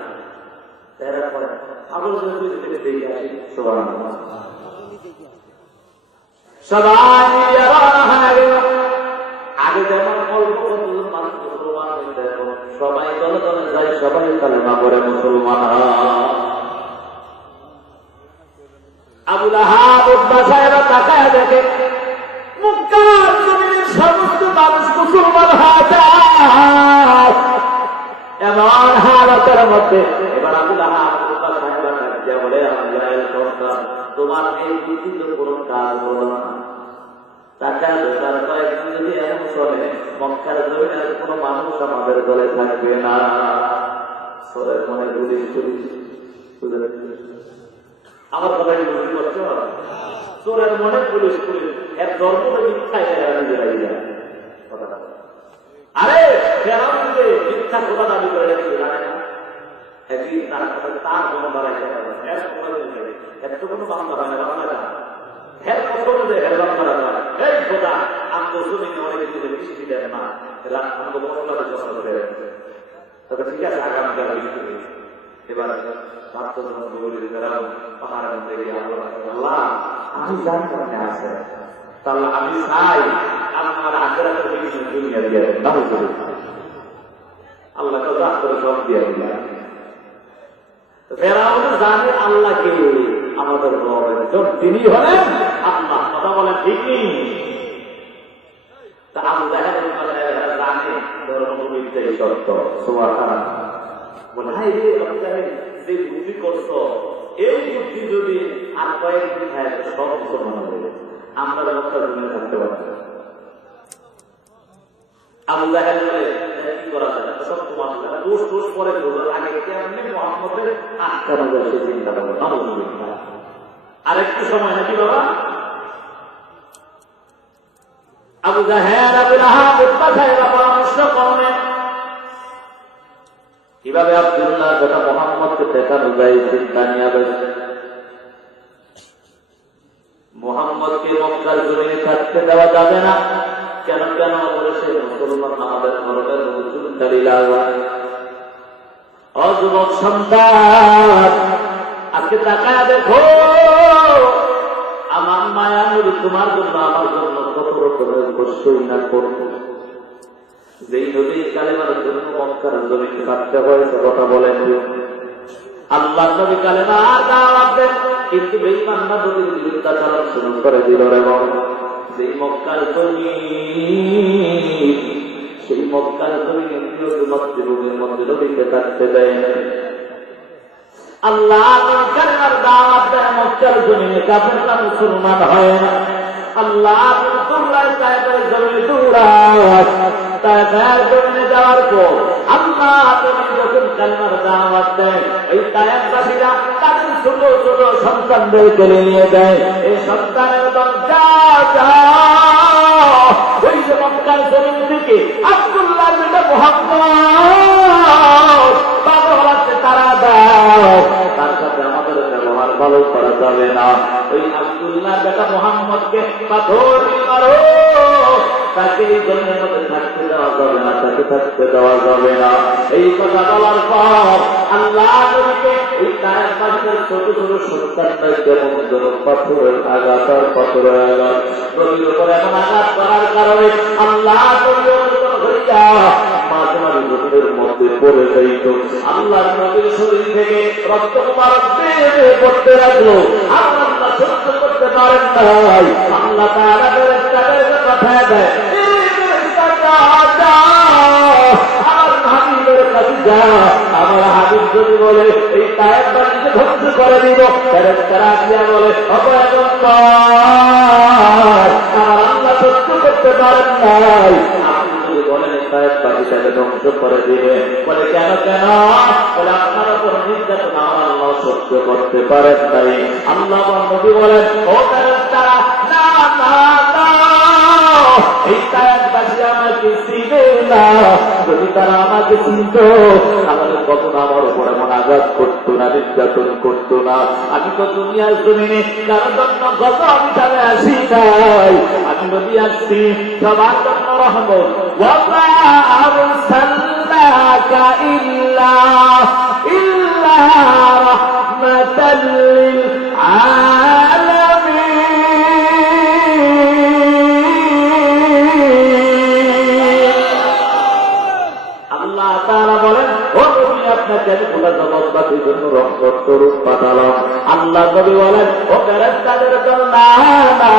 সবাই আগে যেমন সবাই দলে দলে যায়, সবাই কালেমা পড়ে মুসলমান। আবু লাহাব উতবা সাহেব তাকায় দেখে মক্কার জমিনের সমস্ত মানুষ মুসলমান হয়ে যায়। এমন হালতের মধ্যে এবার আবু লাহাব উতবা সাহেব বলে তোমার এই বুদ্ধিত কোনো কাজ হলো না। টাকা দোকান কয়েকদিন যদি এমন চলে মক্কার জমিনের কোনো মানুষ আমাদের দলে থাকবে না। সরের মনে পুলিশ আমার কথা কি বুঝতে পারছ? চোরের মনে পুলিশ পুলিশ এর ধর্ম মিথ্যায় আরে মিথ্যা কথা দাবি করে রেখেছে জানে না। একদিন তার তার কোনো দাঁড়ায় এত কোনো বাংলা হয় না, বাংলা হের কত হের বাংলা এই খোদা আমি শুনি অনেক কিছু বৃষ্টি দেয় না আমাকে মশলাতে চষা ধরে তবে ঠিক আছে আগামীকাল এবার পাহাড়ের মধ্যে আল্লাহ আমি জানি মনে আছে তাহলে আমি চাই আমার আখেরাতের দুনিয়া দিয়ে আল্লাহকে দাস করে সব দিয়ে দিলাম। ফেরাউন জানে আল্লাহকে আমাদের তিনি হলেন আল্লাহ। কথা বলেন ঠিক নেই? তা আবু জাহেল জানে ধর্মবিদ্যাই সত্য। বলে হাই রে আবু জাহেল যে বুদ্ধি করছো এই বুদ্ধি যদি আর কয়েকদিন হয় সব মুসলমান হবে, আমরা ব্যবস্থা জন্য থাকতে পারবো। আবু জাহেল বলে করা যায় না, সব তোমার দোষ টোষ পরে আগে কেমনি মোহাম্মদের আটকানো যায় সেই চিন্তাটা করে। আরেকটু সময় নাকি বাবা আবু জাহেল আবু লাহাব উতবা পরামর্শ করলেন কিভাবে আব্দুল্লাহ বেটা মোহাম্মদকে দেখানো যায়, চিন্তা নিয়ে আসে। মোহাম্মদকে মক্কার জমিনে থাকতে দেওয়া যাবে না। কেন কেন বলেছে মুসলমান আমাদের ধর্মের নজরুলকারী লাগায়। অযুবক সন্তান আজকে তাকায় দেখো আমার মায়া নবী তোমার জন্য আমার জন্য কত রকমের কষ্টই না করবো। যেই নবীর কালেমার জন্য মক্কার জমিনে থাকতে হয়েছে কথা বলেন। আল্লাহ নবী কালেমা দাওয়াত দেন, কিন্তু বেঈমান নবীর বিরুদ্ধাচরণ শুরু করে দিল রে বাবা। যেই মক্কার জমিন, সেই মক্কার জমিনে মাতৃভূমির মধ্যে নবীকে থাকতে দেয়। আল্লাহ কালেমার দাওয়াত দেন, মক্কার জমিনে কাফেররা মুসলমান হয় না। আল্লাহ তোমরা তাদের জমিনে দৌড়ায়, তাদের জমিনে যাওয়ার পর আল্লাহ তুমি যখন কালেমার দাওয়াত দেয়, এই তায়েফবাসীরা তাদের ছোট ছোট সন্তানদের কেড়ে নিয়ে দেয়। এই সন্তানের দরজা ওই যে মক্কার জমিন থেকে আব্দুল্লাহ বেটা মুহাম্মদ বাবা হচ্ছে তারা দেয়, তার সাথে আমাদের ব্যবহার ভালো করা যাবে না। ওই আব্দুল্লাহ বেটা মুহাম্মদকে পাথর মারো, তাকে এই জন্মের মধ্যে থাকতে দেওয়া যাবে না, তাকে থাকতে দেওয়া যাবে না। এই কথা বলার পর আল্লাহ নবীকে এই তায়েফবাসীদের ছোট ছোট সন্তানদেরকে পাথরের আঘাত আর পাথরের আঘাত নবীর উপর এমন আঘাত করার কারণে আল্লাহ নবী অচেতন হইয়া মাঝে মাঝে জমিনের মধ্যে পড়ে যাইত। আল্লাহ নবীর শরীর থেকে রক্ত মুবারক বেয়ে পড়তে লাগলো। আল্লাহ সহ্য করতে পারেন নাই। আল্লাহ তাআলা ফেরেশতাদেরকে পাঠায় দেয়, আমার হাবিব যদি বলে এই তায়েফবাসীকে ধ্বংস করে দিব, ফেরেশতারা দিয়া বলে আমার আল্লাহ সহ্য করতে পারেন নাই। আপনি যদি বলেন এই তায়েফবাসীটাকে ধ্বংস করে দিবে, বলে কেন কেন? বলে আপনার উপর নির্যাতন আমার আল্লাহ সহ্য করতে পারেন নাই। আল্লাহ নবী বলেন ও ফেরেশতারা না না না, এই তায়েফবাসী আমাকে চিনে না। যদি তারা আমাকে চিনত তাহলে কখন আমার উপর এমন আঘাত করতো না, নির্যাতন করতো না। আমি তো দুনিয়ার জমিনে কারো জন্য গজব হিসাবে আসি নাই, আমি নবী আসছি সবার জন্য রহমত। ওয়ামা আরসালনাকা ইল্লা রাহমাতাল লিল আলামিন। আল্লাহ তাআলা বলেন ও নবী আপনাকে আমি খোলা জবাববাদীর জন্য রহমত স্বরূপ পাঠালাম। আল্লাহ নবী বলেন ও ফেরেশতাদের জন্য না না,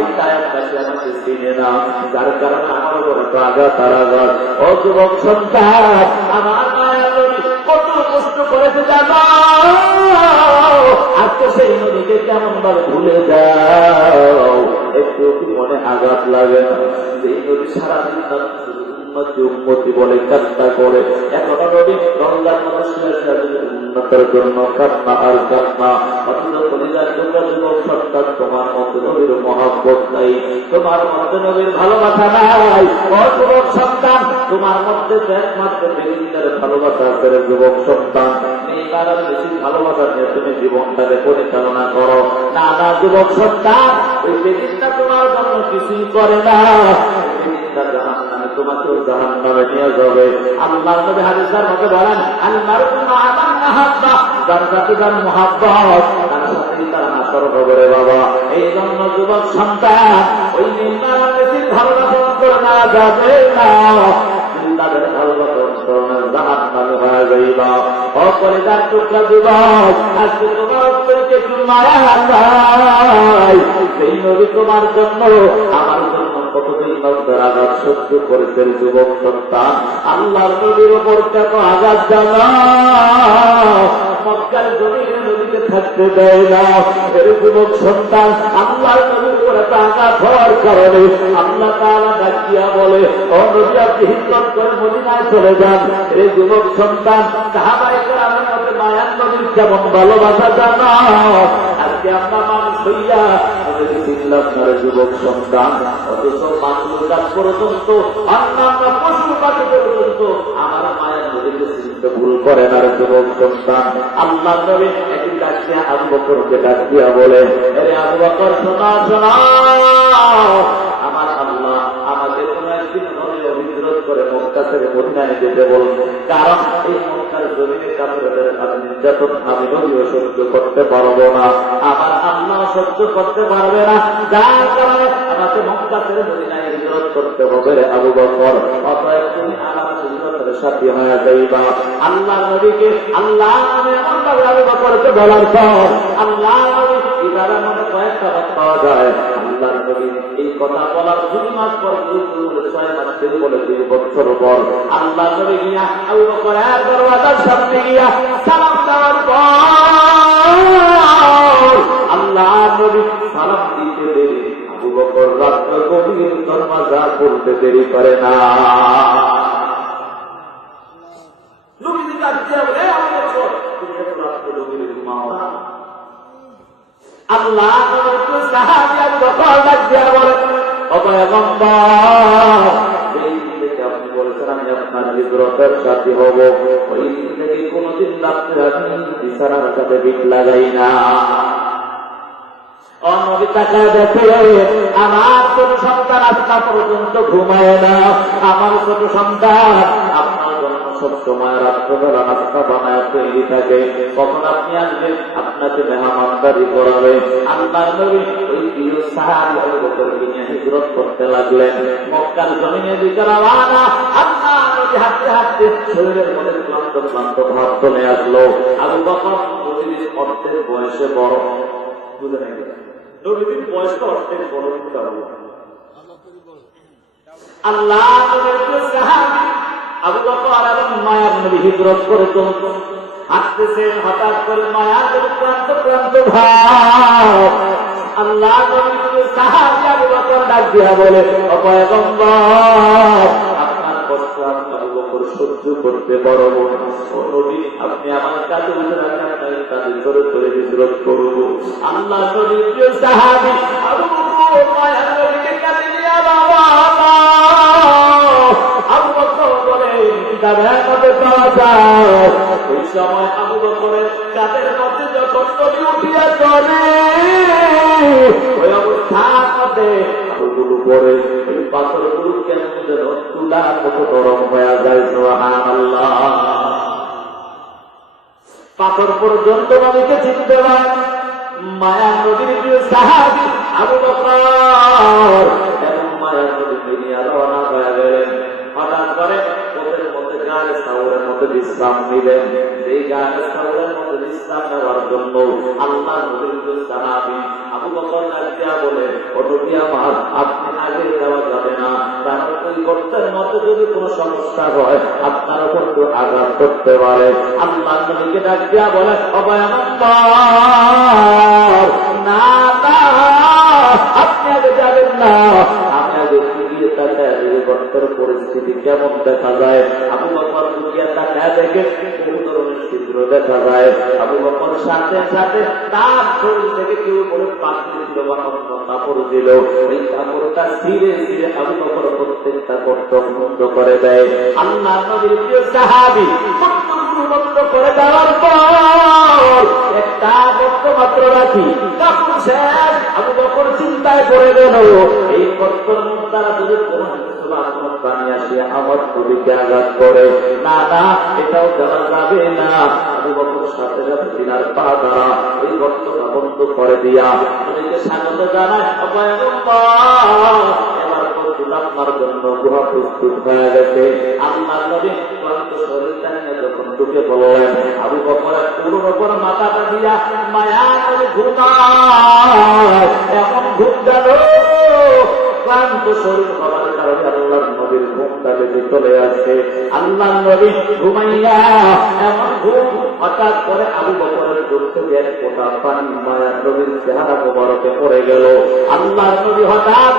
এই তায়েফবাসী আমাকে চিনে না, যার কারণে আমার উপরে তো আঘাত আর আঘাত। ও যুবক সন্তান, আমার মায়ের নবী কত কষ্ট করেছে জানো? আজকে সেই নদীকে কেমন ভাবে ভুলে যাও, একটু মনে আঘাত লাগে না? যে নদী সারাদিন উন্নতি বলে কান্না করে, এখনো নদী রমজান মানুষের উন্নতের জন্য কান্না আর কান্না। অথচ পরিবার তোমরা যুবক সন্তান, তোমার মধ্যে নবীর মহব্বত নাই, তোমার মধ্যে নবীর ভালোবাসা নাই। ও যুবক সন্তান, তোমার মধ্যে একমাত্র বেদিনের ভালোবাসা আছে। যুবক সন্তান, এই কারণ বেশি ভালোবাসা নিয়ে তুমি জীবনটাকে পরিচালনা করো। না না যুবক সন্তান, ওই বেদিনটা তোমার জন্য কিছুই করে না। তোমাকেও জাহান্নামে নিয়ে যাবে। আল্লাহ নবী হাদিসের মধ্যে বলেন আল মারউ মা মান আহাব্বা, যার সাথে যার মুহাব্বত তার সাথেই তার হাসর হবে রে বাবা। এই জন্য যুবক সন্তান, ওই নির্মাণের ভালোবাসা অন্তর না যাবে না, তাদের ভালোবাসা অন্তর জাহান্নামে হয়ে যাইবা। অপরিদার টুকরা যুবক, আজকে তোমার অন্তরকে একটু মায়া নাই। সেই নবী তোমার জন্য আমার জন্য কতদিন আঘাত সহ্য করেছেন যুবক সন্তান। আল্লাহর নবীর উপর কেন আঘাত জানাও? মক্কার জমিনে নদীতে থাকতে দেয় না। এর যুবক সন্তান, আল্লাহর নবীর উপরে মধ্যে আঘাত হওয়ার কারণে আল্লাহ তাআলা ডাক দিয়া বলে, ও নবী আপনি হিজরত করে মদিনায় চলে যান। এই যুবক সন্তান সাহাবায়ে কেরামের মধ্যে মায়ার নবীর কেমন ভালোবাসা জানো? আজকে আমরা মানুষ হইয়া আপনার যুবক সন্তান, অথচ মানুষ কাজ পর্যন্ত অন্যান্য পশু পাখি পর্যন্ত আমার মায়ের নদীকে চিনতে ভুল করেন। আর যুবক সন্তান আল্লাহ নবী একদিন ডাক দিয়া আবু বকরকে ডাক দিয়া বলেন, আরে আবু বকর শোনা শোনা, আমার আল্লাহ আমাদের কোন একদিন নদী অভিযোগ করে মক্কা থেকে মদিনায় যেতে বলবো, কারণ এই মক্কার জমিনে কাফেরদের নির্যাতন আমি নদীও সহ্য করতে পারবো না, আমার আল্লাহ সহ্য করতে পারবে না, যার কারণে আমাকে মক্কা থেকে মদিনায় হিজরত করতে হবে। রে আবু বকর, অতএব তুমি আমার হিজরতের সাথী হয়ে যাইবা। আল্লাহ নবীকে আল্লাহ নামে এমনভাবে আবু বকরকে বলার পর আল্লাহ নবী ইবারের মধ্যে কয়েকটা বাত পাওয়া যায়। আল্লাহ নবী এই কথা বলার 2 মাস পর 6 মাস বলে 2 বছর পর আল্লাহ নবী গিয়া আবু বকরের দরওয়াজার সামনে গিয়া সালাম দেওয়ার পর আল্লাহ নবী সালাম দিতে দেরি, আবু বকর রাত্র গভীর দরওয়াজা খুলতে দেরি করে না। নবী ডাকতে বলে, আবু বকর তুমি রাত্র গভীর ঘুমাও না। আল্লাহ নবী সাহাবী আবু বকর ডাকতে বলে, ও পয়গম্বর, এই থেকে আপনি বলেছেন আমি আপনার হিজরতের সাথী হব, ওই দিন থেকে কোনদিন রাত্রে আমি বিছানার সাথে বিট লাগাই না। ও নবী তাকায় দেখে, আমার ছোট সন্তান আজকা পর্যন্ত ঘুমায় না, আমার ছোট সন্তান আপনার জন্য সবসময় রাত্রবেলা নাস্তা বানায় তৈরি থাকে, কখন আপনি আসবেন আপনাকে মেহমানদারি করাবে। আল্লাহ নবী ওই প্রিয় সাহাবী আবু বকরকে নিয়ে হিজরত করতে লাগলেন মক্কার জমিনে দিকে রওনা। আল্লাহ নবী হাঁটতে হাঁটতে শরীরের মধ্যে ক্লান্ত ক্লান্ত ভাব চলে আসলো। আবু বকর নবীর অর্ধেক বয়সে বড়, বুঝে নাই নবীর বয়সটা অর্ধেক বড়। আল্লাহ নবীর সাহাবী আবু বকর এবং মায়ার নবী হিজরত করে চলতো, হাঁটতেছেন, হঠাৎ করে মায়ার ক্লান্ত ক্লান্ত ভাব। আল্লাহ নবীর সাহাবী আবু বকর ডাক দিয়া বলে, ও পয়গম্বর আপনার কষ্ট আবু বকর সহ্য করতে পারবো না, ও নবী আপনি আমার কাছে বসে রাখেন, আপনার কাজে করে করে হিজরত করবো। আল্লাহ নবীর সাহাবী আবু বকর মায়ার নবীকে কাছে দিয়া বাবা আবু বকর বলে কাঁধের মধ্যে পাওয়া যায়। ওই সময় আবু বকরের কাঁধের মধ্যে যখন নবী উঠিয়া চলে, ওই অবস্থার মধ্যে আবুগুলো পরে ওই পাথরগুলো কেমন যেন তুলা কত নরম হয়ে যায়। সুবহানাল্লাহ, পাথর পর্যন্ত নবীকে চিনতে পারে। মায়ার নবীর সাহাবী আবু বকর এবং মায়ার নবী নিয়ে রওনা হয়ে গেলেন। হঠাৎ করে ওদের মধ্যে গায়ে সাউরের মধ্যে বিশ্রাম নিলেন। এই গায়ে সাউরের মধ্যে বিশ্রাম নেওয়ার জন্য আল্লাহ নবীর সাহাবী আবু বকর ডাকিয়া বলে, ও নবী আমার আপনি আগে যাওয়া যাবে না, কারণ ওই গর্তের মধ্যে যদি কোনো সমস্যা হয় আপনার উপর তো আঘাত করতে পারে। আল্লাহ নবীকে ডাকিয়া বলে, ও পয়গম্বর না না আপনি আগে যাবেন না, আমি আগে ফিরিয়ে তাকায় গর্তের পরিস্থিতি কেমন দেখা যায়। আবু বকর ফিরিয়ে তাকায় দেখে বহু ধরনের ছিদ্র দেখা যায়। আবু বকর সাথে সাথে তার শরীর থেকে কেউ বলে পাখি দিল বা অন্য কাপড় দিল, ওই কাপড়টা ধীরে ধীরে আবু বকর প্রত্যেকটা গর্ত বন্ধ করে দেয়। আল্লাহ নবীর প্রিয় সাহাবী গর্তগুলো বন্ধ করে দেওয়ার পর একটা গর্ত মাত্র রাখি কাপড় শেষ। আবু বকর চিন্তায় করে গেল, এই গর্তর দ্বারা যদি কোনো প্রাণী আসিয়া আমার নবীকে আঘাত করে, না না এটাও দেওয়া যাবে না। আবু বকর সাথে সাথে তিনার পা দ্বারা এই গর্তটা বন্ধ করে দিয়া নবীকে স্বাগত জানায়, এবার গর্তটা আপনার জন্য গুহা প্রস্তুত হয়ে গেছে। আল্লাহ নবী ক্লান্ত শরীরটা নিয়ে যখন ঢুকে পড়লেন, আবু বকরের পুরোর উপর মাথাটা দিয়া মায়া করে ঘুমায়। এমন ঘুম গেল, ক্লান্ত শরীর হওয়ার কারণে আল্লাহ নবীর ঘুমটা বেঁধে চলে আসছে। আল্লাহ নবী ঘুমাইয়া এমন ঘুম হঠাৎ করে আবু বকরের চোখ থেকে এক ফোঁটা পানি মায়ার নবীর চেহারা মোবারকে পড়ে গেল। আল্লাহর নবী হঠাৎ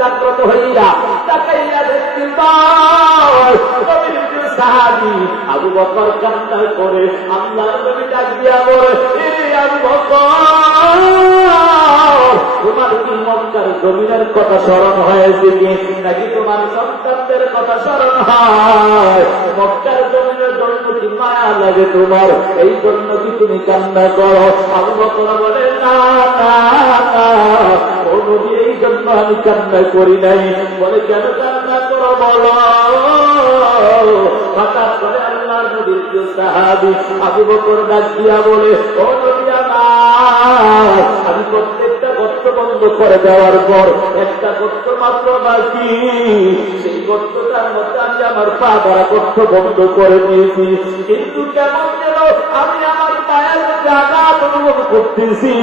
জাগ্রত হইয়া তাকাইয়া দেখতে পায় নবীর সাহাবী আবু বকর কান্না করে। আল্লাহর নবী ডাক দিয়া বলে, এই আবু বকর, তোমার কি মক্কার জমিনের কথা স্মরণ হয়েছে কি, নাকি তোমার সন্তানদের কথা স্মরণ হয়? মক্কার জমিনের জন্য কি মায়া লাগে তোমার, এই জন্য কি তুমি কান্না করো? আবু বকর বলে, না না না ও নবী, এই জন্য আমি কান্না করি নাই। বলে, কেন কান্না করো বলো? হঠাৎ করে আল্লাহর নবীর প্রিয় সাহাবী আবু বকর ডাক দিয়া বলে, ও নবী আমার, আমি প্রত্যেকটা গর্ত বন্ধ করে দেওয়ার পর একটা গর্ত মাত্র বাকি, সেই গর্তটার মধ্যে আমি আমার পা দ্বারা গর্ত বন্ধ করে দিয়েছি, কিন্তু কেমন যেন আমি আমার পায়ের মধ্যে আঘাত অনুভব করতেছি,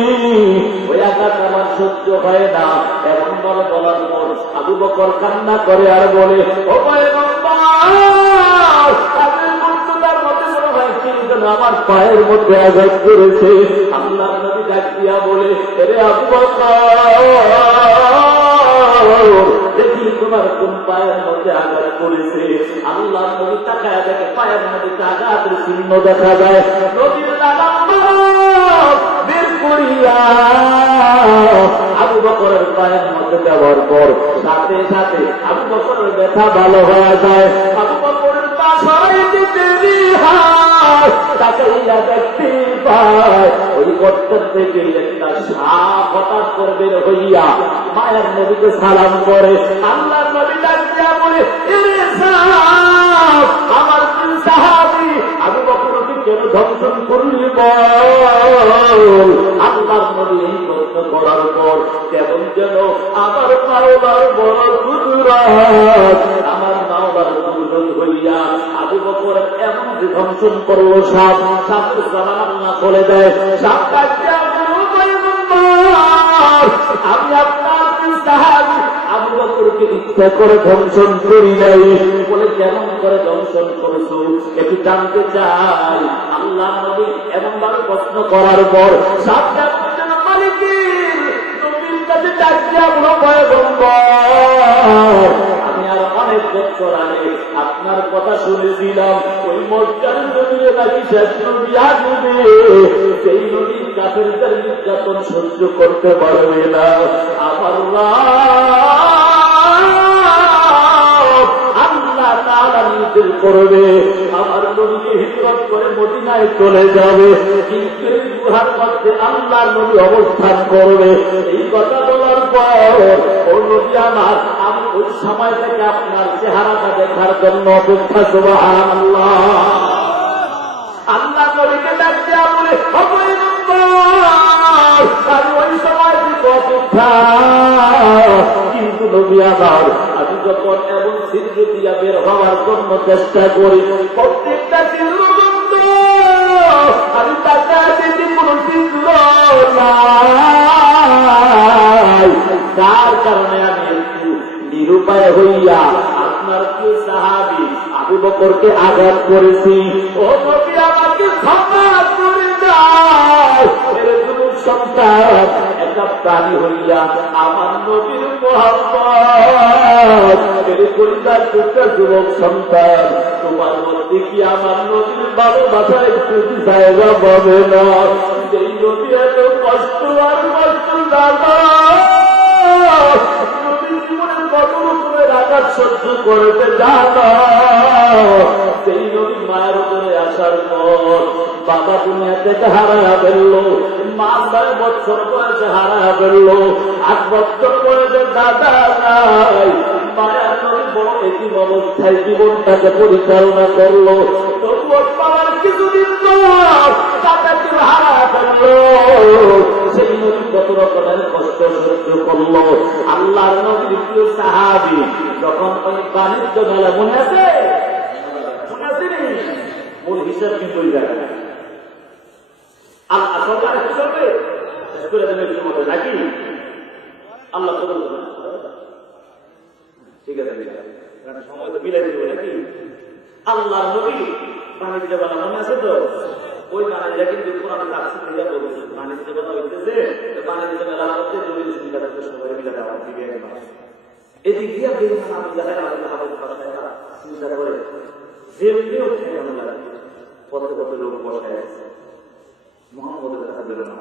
ওই আঘাত আমার সহ্য হয় না। এমন বলে বলার পর আবু বকর কান্না করে আর বলে, ও আমার পায়ের মধ্যে আঘাত করেছে। আল্লাহর নবী ডাক দিয়া বলে, আরে আবু বকর, দেখি তোমার কোন পায়ের মধ্যে আঘাত করেছে। আল্লাহর নবী তাকায় দেখে পায়ের মধ্যে আঘাতের চিহ্ন দেখা যায়। নবীর বের করিয়া আবু বকরের পায়ের মধ্যে দেওয়ার পর সাথে সাথে আবু বকরের ব্যথা ভালো হয়ে যায়। আবু বকরের পা সরাইতে দেরি হয়, তাকাইয়া দেখতে পায় ওই গর্তের থেকে একটা সাপ হঠাৎ করে বের হইয়া মায়ের নবীকে সালাম করে। আল্লাহর নবী ডাক দিয়া বলে, এরে সাপ, আমার সাহাবী আবু বকরকে কেন ধ্বংসন করলি বল? আল্লাহর নবী এই প্রশ্ন করার পর কেমন যেন আমার মাওলার বড় কুদরত, আমার মাওলার কুদরত হইয়া আবু বকর এমন যে ধ্বংসন করলো সাপ, সাপের জানালা খুলে দেয়। সাপ কাটিয়া আমি আপনার সাহাবী আবু বকরকে ইচ্ছা করে ধ্বংসন করি নাই। বলে, কেমন করে ধ্বংসন করেছো একটু জানতে চাই। আল্লাহ নবী এমন ভাবে প্রশ্ন করার পর সাপ মালিকের নবীর কাছে ডাক দিয়া বলো, পয়গম্বর, আমি আর অনেক বছর আগে আপনার কথা শুনেছিলাম, ওই মক্কার জমিনে নাকি শেষ নবী আসবে, সেই নবীর কাফেরদের নির্যাতন সহ্য করতে পারবে না। আমার আল্লাহ তাআলা নির্দেশ করবে আমার নবীকে হিজরত করে মদিনায় চলে যাবে, কিন্তু এই গুহার মধ্যে আল্লাহর নবী অবস্থান করবে। এই কথা বলার পর ও নবী আমার, আমি ওই সময় থেকে আপনার চেহারাটা দেখার জন্য অপেক্ষা। সুবহানাল্লাহ। আল্লাহ নবীকে ডাক দিয়া বলে, আমি ওই সময় অপেক্ষা, কিন্তু নবী আমার, আমি যখন এমন ছিদ্র দিয়া বের হওয়ার জন্য চেষ্টা করি, প্রত্যেকটা ছিদ্র বন্ধ, আমি তাকে দেখি কোন ছিদ্র নাই, যার কারণে আমি একটু নিরুপায় হইয়া আপনার কি সাহাবী আবু বকরকে আঘাত করেছি। ও নবী, আমাকে ক্ষমা করে দাও। সন্তান একটা প্রাণী হইয়া আমার নবীর মোহাম্মদ পরিবার দুটা যুবক সন্তান, তোমার মধ্যে কি আমার নবীর ভালোবাসা একটু জায়গা পাবে না? যেই নবী এত কষ্ট আর কষ্ট দাদা নবীর জীবনের কত রকমের আঘাত সহ্য করতে জানা, সেই নবী মায়ের উপরে আসার পর বাবা দুনিয়া থেকে হারা ফেললো, মা 6 বছর বয়সে হারা ফেললো, 8 বছর বয়সে দাদা নাই, মায়ের নবী বড় এতিম অবস্থায় জীবনটাকে পরিচালনা করলো। তবুও বাবার কিছুদিন পর দাদাকে হারা ফেললো, সেই নবী কত রকমের কষ্ট সহ্য করলো। আল্লাহর নবীর প্রিয় সাহাবী যখন ওই বাণিজ্য মেলা, মনে আছে? মনে আছে নি? মূল হিসাব কিন্তু ওই জায়গায় আল্লাহ সরকার চলবে করে দেবে নাকি? আল্লাহ ঠিক আছে, সময় তো মিলাই দেবে নাকি? আল্লাহর নবী বাণিজ্য মেলা মনে আছে তো? ওই বানাইরা কিন্তু কোরআনে তাফসীর করে বলতেছে বানাইতে কথা হইতেছে বানাইতে মেলা করতে জমির চিন্তা করতে সবাই মিলে দাওয়াত দিবে এদিক দিয়ে বেরিয়ে না যারা আমাদের হাতে কথা চিন্তা করে যে কেউ কেমন লাগে কত কত লোক বসায় আছে মোহাম্মদের কথা বেরো না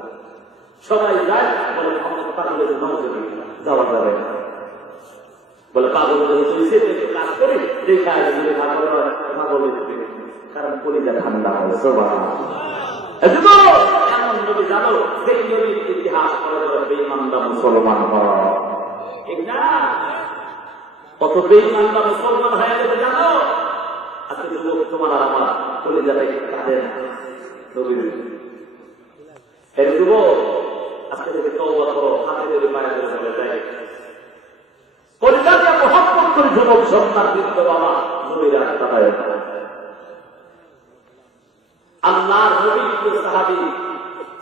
সবাই যায় বলে মোহাম্মদ পাগলের নজরে যাওয়া যাবে না বলে পাগল হয়েছে কাজ করে দেখা আসবে পাগলের কারণ কলিজা ঠান্ডা হয় সবাই এমন নবী জানো সেই নবীর ইতিহাস করে বেঈমানরা মুসলমান হওয়া ঠিক না কত বেঈমানরা মুসলমান হয়ে গেছে জানো আজকে যুবক তোমার আর আমার কলিজাটাই কাঁদে না নবীর এই যুবক আজকে থেকে তওবা করো হাতে ধরে পায়ে ধরে চলে যায় কলিজাকে মহব্বত করে যুবক সন্তান বৃদ্ধ বাবা নবীর আত্মায় আল্লাহর নবী সাহাবী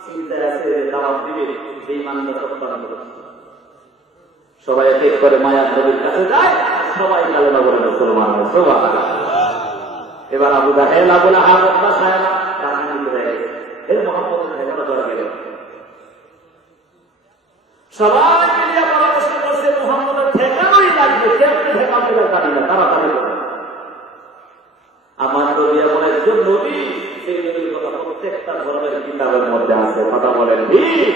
চিন্তায় আছে দাওয়াত দিবে বেঈমানরা সত্যায়ন করে সবাই এক করে মায়ার নবীর কাছে যায় সবাই কালেমা বলে মুসলমান হয় সুবহানাল্লাহ এবার আবু জাহেল আবু লাহাব উতবা সাহেব কাহিনী করে এই মুহাম্মদ ঠেকানো ধরে গেল সবাই মিলে পরামর্শ করছে মুহাম্মদের ঠেকানোই লাগবে কেমনে ঠেকানো জানি না তাড়াতাড়ি আমার নবী এমন একজন নবী সেই নবীর কথা প্রত্যেকটা ধর্মের কিতাবের মধ্যে আছে কথা বলেন ঠিক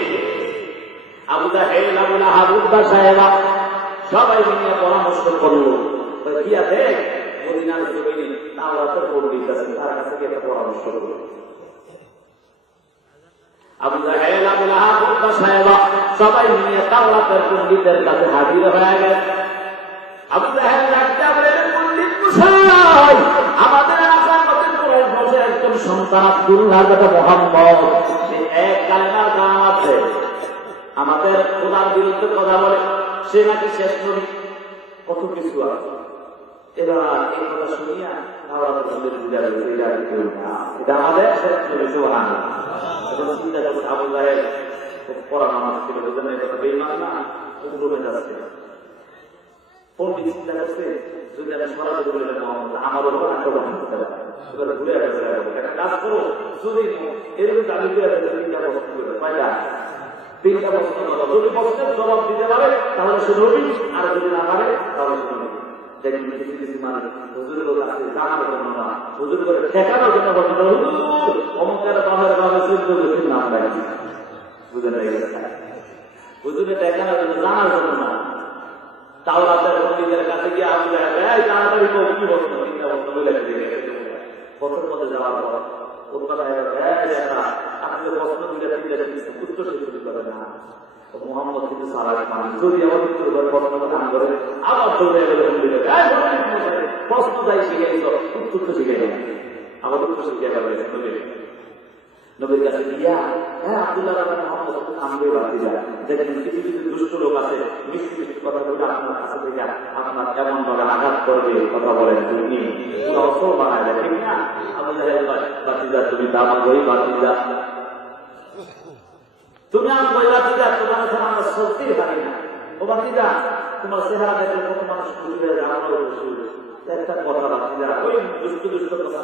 আবু জাহেল আবু লাহাব উতবা সাহেব সবাই মিলে পরামর্শ করলো দিয়া দেখ মদিনার জমিনে তাওরাতের পণ্ডিত আছেন তার কাছে গিয়ে একটা পরামর্শ করলো আবু জাহেল আবু লাহাব উতবা সাহেব সবাই মিলে তাওরাতের পণ্ডিতের কাছে হাজির হয়ে গেল আবু জাহেল ডাকতে বলে পণ্ডিত মশাই আমাদের এলাকার মধ্যে কুরাইশ বংশের একজন সন্তান আব্দুল্লাহর কথা মুহাম্মদ এক কালেমার গান আছে আমাদের খোদার বিরুদ্ধে কথা বলে সে নাকি শেষ নবী কত কিছু আছে এবার এই কথা শুনিয়া এটা আমাদের শেষ নবী সুবহানাল্লাহ চিন্তা করছে আবু জাহেল পড়ানো আমার ছিল বেঈমান না উগ্র যাচ্ছে পণ্ডিত চিন্তা করছে যদি আমি সরাসরি বলে আমার উপর আক্রমণ করতে পারে এবার ঘুরে একটা কাজ করো যদি এরকম দাবি করে তিনটা বস্তু করে কয়টা তিনটা বস্তু যদি বস্তুর জবাব দিতে পারে তাহলে সে নবী আর যদি না পারে তাহলে সে নবী দেখেন কিছু কিছু মানুষ হুজুরের লোক আছে জানার জন্য না হুজুর করে ঠেকানোর জন্য বলতে হুজুর অমুকের বাবার বাবা চোদ্দ ব্যক্তির নাম রাখি বুঝে না হুজুরে ঠেকানোর জন্য জানার জন্য না তাওরাতের পণ্ডিতের কাছে গিয়ে আবু জাহেল তাড়াতাড়ি কি বস্তু তিনটা বস্তু বলে পথের পথে যাওয়ার পর আপনি প্রশ্ন দিলে উত্তর শুরু করে না মোহাম্মদ কিন্তু সারা মানুষ যদি আবার উত্তর করে প্রশ্ন দান করে আবার দৌড়ে প্রশ্ন যাই শিখে উত্তর তো শিখে আবার উত্তর শিখে যাবে নবীর কাছে গিয়া আব্দুল্লাহ মোহাম্মদ আমরে বাড়ি যায় দেখেন কিছু কিছু দুষ্ট লোক আছে মিষ্টি মিষ্টি কথা বলে আপনার কাছে থেকে আপনার কেমন ভাবে আঘাত করবে কথা বলেন তুমি অসর বানায় দেয় ঠিক না আবু জাহেল বাতিজা তুমি দামা বই বাতিজা তুমি আমার বই বাতিজা তোমার কাছে আমরা সত্যিই পারি না ও বাতিজা তোমার চেহারা দেখলে কত মানুষ খুশি হয়ে যায় আমারও খুশি হয়ে একটা কথা বাতিজা ওই দুষ্ট দুষ্ট কথা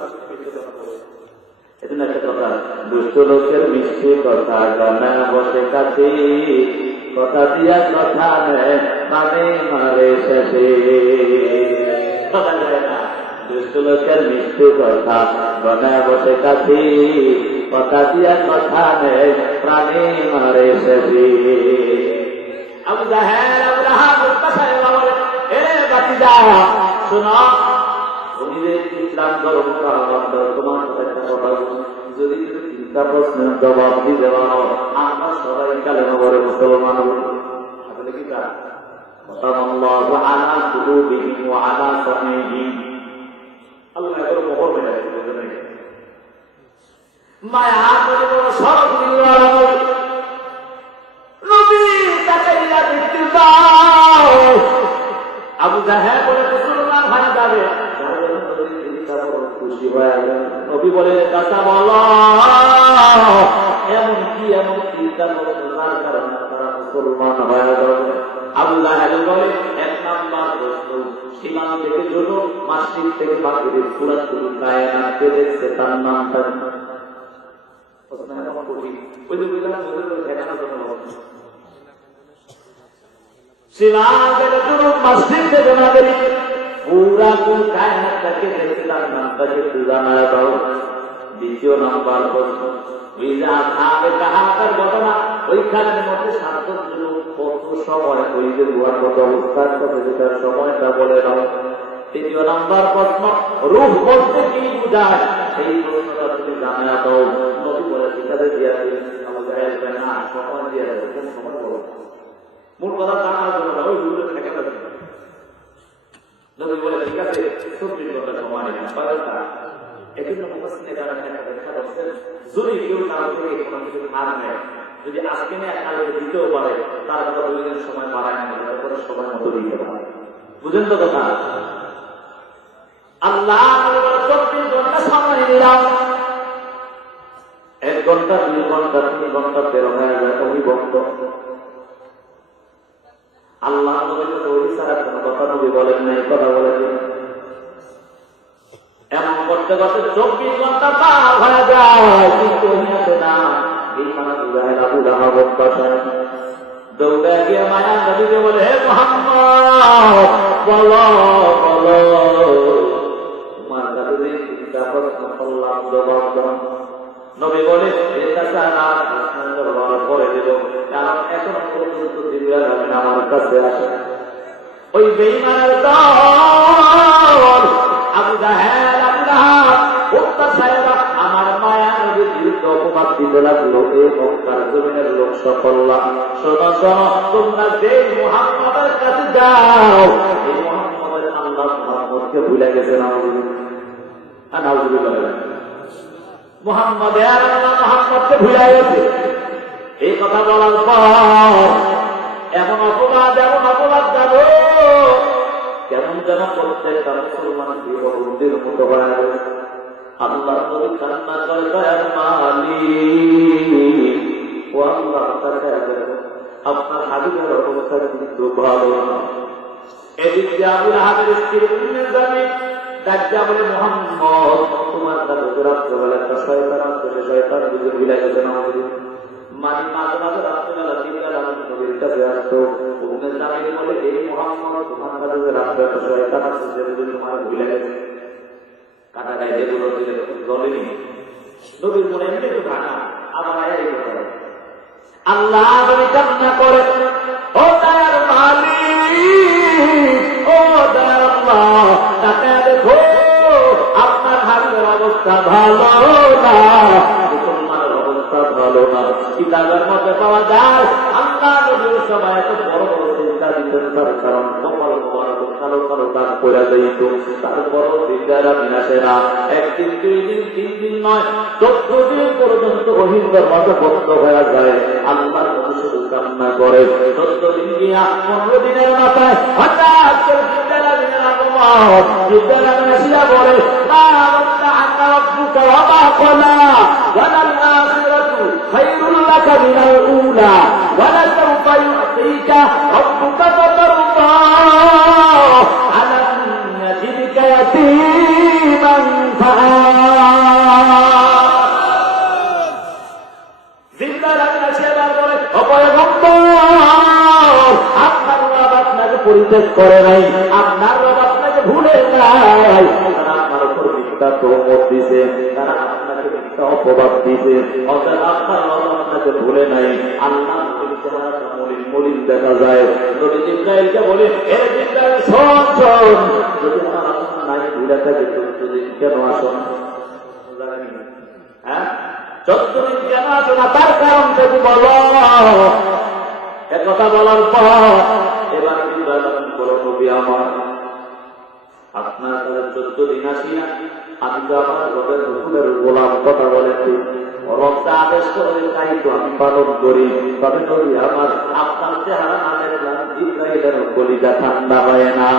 দুষ্ট লোকের মিষ্টি কথা জানা বসে কাছে কথা দিয়া কথা নেয় মানে মারে শেষে দুষ্ট লোকের মিষ্টি কথা জানা বসে কাছে কথা দিয়া কথা নেয় প্রাণে মারে শেষে আবু জাহেল আবু লাহাব উতবা সাহেব বলে এ বাতিজা শোনো ইসলাম ধর্ম তোমার একটা কথা যদি চিন্তা প্রশ্নের জবাব দিতে পারো আমরা সবাই কালেমা পড়ে মুসলমান আসলে কি তা আনা কুলুবিহিম ওয়া আলা সামিহিম আল্লাহ এর মোহর মেরে দিলেন মায়া করে বড় শরফ দিলেন নবী তাকাইয়া দেখতে পাও আবু জাহেল বলে মুসলমান হয়ে যাবে খুশি হয়ে গেলেন নবী বলে কথা বলো এমন চিন্তা করবার কারণে তারা মুসলমান হয়ে যাবে আবু জাহেল বলে এক নাম্বার প্রশ্ন সীমান থেকে জন্য মাসিক থেকে বাকির পুরা শুরু কায়নাতে দেখছে তার নামটা করি ওই যে বুঝলাম ঠেকানোর জন্য সিনাদের জন্য মসজিদ থেকে না দেরি পুরা কোন কায়নাতটাকে দেখলাম নামটাকে জানায় দাও। দ্বিতীয় নাম্বার প্রশ্ন ঘটনা ওইখানের মধ্যে সার্থক কত সময় ওই যে গুহার কত অবস্থার কথা যেটার সময়টা বলে দাও। তৃতীয় নাম্বার প্রশ্ন রূপ বলতে কি বুঝায় সেই প্রশ্নটা তুমি জানা দাও। নবী বলে শিক্ষাতে দিয়ে আমাদের না সময় দিয়ে দেবে কোন সময় বলো মূল কথা জানার জন্য ওই গুলো থেকে নবী বলে ঠিক আছে 24 ঘন্টা সময় নেই পারতা এজন্য মুফাসসির দ্বারা দেখা যাচ্ছে যদি কেউ কারো থেকে কোনো কিছু ধার নেয় যদি আজকে না কালকে দিতেও পারে তারপর 2 দিন সময় বাড়ায় না তারপরে সময় মতো দিতে পারে। বুঝেন তো কথা? আল্লাহ 24 ঘন্টা সময় দিলাম 1 ঘন্টা 2 ঘন্টা 3 ঘন্টা 13 হয়ে যায় ওই বন্ধ আল্লাহ নবীকে ওই সারা কোনো কথা নবী বলেন নাই কথা বলেছেন। এমন করতে করতে 24 ঘন্টা পার হয়ে যায় কিন্তু না এই মানুষ আবু লাহাব দৌড়ে গিয়ে মায়া নবীকে বলে হে মুহাম্মদ বলো বলো তোমার কাছে চিন্তা করলাম জবাব দাও। নবী বলে এটা সারা করে দেব কারণ এখন পর্যন্ত জিবরাইল আমিন আমার কাছে আসে ওই বেঈমানের দল আবু জাহেল আবু লাহাব উত্তাসায়রা আমার মায়া নবীর বিরুদ্ধে অপবাদ দিতে লাগলো এই মক্কার জমিনের লোক সকলরা শোনো শোনো তোমরা যে মুহাম্মদের কাছে যাও এই মুহাম্মদের আল্লাহ মুহাম্মদকে ভুলে গেছেন আনাউযুবিল্লাহ মুহাম্মদের আল্লাহ মুহাম্মদকে ভুলে গেছে। এই কথা বলার পর এমন অপবাদ যাব কেমন যেন প্রত্যেকটা মুসলমান জীবনের মতো হয়ে গেছে। আল্লাহ নবী কান্না করে দয়ার মালিক ও আল্লাহ আপনার হাবিবের অবস্থা কিন্তু ভালো না। এদিক দিয়ে আবু লাহাবের স্ত্রী উম্মে জামিল ডাক্তার বলে মুহাম্মদ তোমার কাছে রাত্রেবেলা একটা শয়তান আসছে শয়তান বুঝে ভুলে গেছে না মাঝে মাঝে মাঝে রাত্রেবেলা তিনবেলা নবীর কাছে আসতো উম্মে জামিল বলে এই মুহাম্মদ তোমার কাছে রাত্রে একটা শয়তান আসছে যে বুঝে তোমার ভুলে গেছে কাটা গায়ে যেগুলো দিলে জ্বলেনি নবীর মনে এমনি একটু ভাঙা আবার আয়া এই কথা আল্লাহ নবী কান্না করে ও দয়ার মালিক ও দয়ার আল্লাহ তাকে দেখো আপনার হাবিবের অবস্থা ভালো না মুসলমানের অবস্থা ভালো না। কিতাবের মধ্যে পাওয়া যায় আল্লাহ নবীর সময় এত বড় বড় চিন্তা দিতেন তার কারণ কপাল কালো কালো দাগ পড়ে যাইত তারপর বিদ্যারা বিনাশে না 1 দিন 2 দিন 3 দিন নয় 14 দিন পর্যন্ত রহিমদের মতো বন্ধ হয়ে যায়। আল্লাহ শুধু কান্না করে 14 দিন গিয়া 15 দিনের মাথায় হঠাৎ করে বিদ্যারা বিনার আগমন বিদ্যারা বিনাশিয়া বলে খায়রুল লাকা মিনাল উলা ওয়ালা সাউফা ইউতিকা রাব্বুকা ফাতারদা আলাম ইয়াজিদকা ইয়াতীমান পরিত্যাগ করে নাই আপনার রব আপনাকে ভুলে নাই তারা আপনার উপর মিথ্যা তহমত দিছে তারা আপনাকে মিথ্যা অপবাদ দিছে অর্থাৎ আপনার রব আপনাকে ভুলে নাই। আল্লাহ মলিন দেখা যায় নবী জিবরাইলকে বলে হে জিবরাইল শোন শোন যদি আমার আপনার নাই ভুলে থাকে যদি কেন আসুন হ্যাঁ 14 দিন কেন আসো না তার কারণ যদি বলো একথা বলার পর এবার নবী আমার আপনার 14 দিন আসি না আমি তো আমার রবের রসুলের গোলাম কথা বলেছি রবটা আদেশ করে তাই তো আমি পালন করি তবে নবী আমার আপনার চেহারা না দেখলাম জিবরাইলের কলিজা ঠান্ডা হয় না।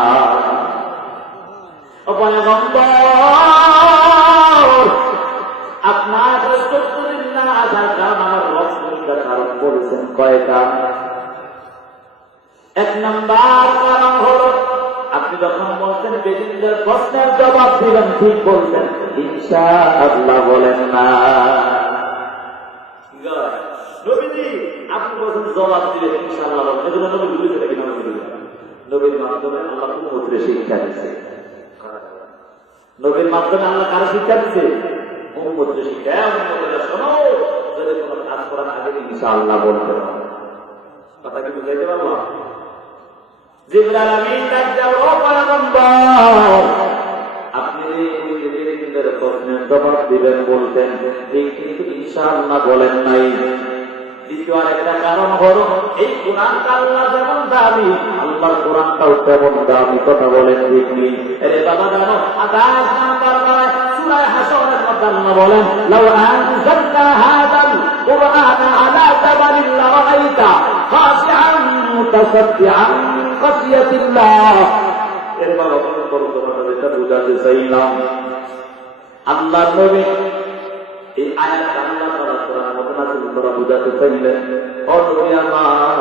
আপনার 14 দিন না আসার কারণ আমার রব কলিজা কারণ বলেছেন কয়টা। 1 নাম্বার কারণ হলো আপনি যখন বলছেন বেদিনদের প্রশ্নের জবাব দিলেন ঠিক বলছেন ইনশাআল্লাহ বলেন না জবাব দিলে ইনশাআল্লাহ এজন্য নবী বলেছে কিনা নবীর মাধ্যমে আল্লাহ উম্মতকে শিক্ষা দিয়েছে। নবীর মাধ্যমে আল্লাহ কার শিক্ষা দিয়েছে? উম্মতকে শিক্ষা। উম্মতরা শোনো, যদি কোনো কাজ করার আগে ইনশাআল্লাহ বলতে হবে। কথা কি বুঝাইতে পারবো? জিবরাইল আমিন ডাক দাও, ও পয়গম্বর, আপনি এই প্রশ্নের জবাব দিবেন বলতেন, এই কিন্তু ইনশাআল্লাহ বলেন নাই। দ্বিতীয় আরেকটা কারণ হলো এই কোরআনটা আল্লাহ যেমন দামি, আল্লাহর কোরআনটাও তেমন দামি। কথা বলেন ঠিক নেই? আরে বাবা জানো, আয়াত নাম্বার 9 সূরা হাশরের মধ্যে আল্লাহ বলেন, লাউ আনজালনা হাদাল কুরআনা আলা জাবালিন লারাআইতা খাশিআন মুতাসাদ্দিআন মিন খাশিয়াতিল্লাহ। এর বাবা বড় কথা যেটা বুঝাতে চাইলাম, আল্লাহর নবী এই আয়াত আল্লাহ তাআলা কোরআন মধ্যে নাযিল করা বুঝাতে চাইলেন, ও নবী আমার,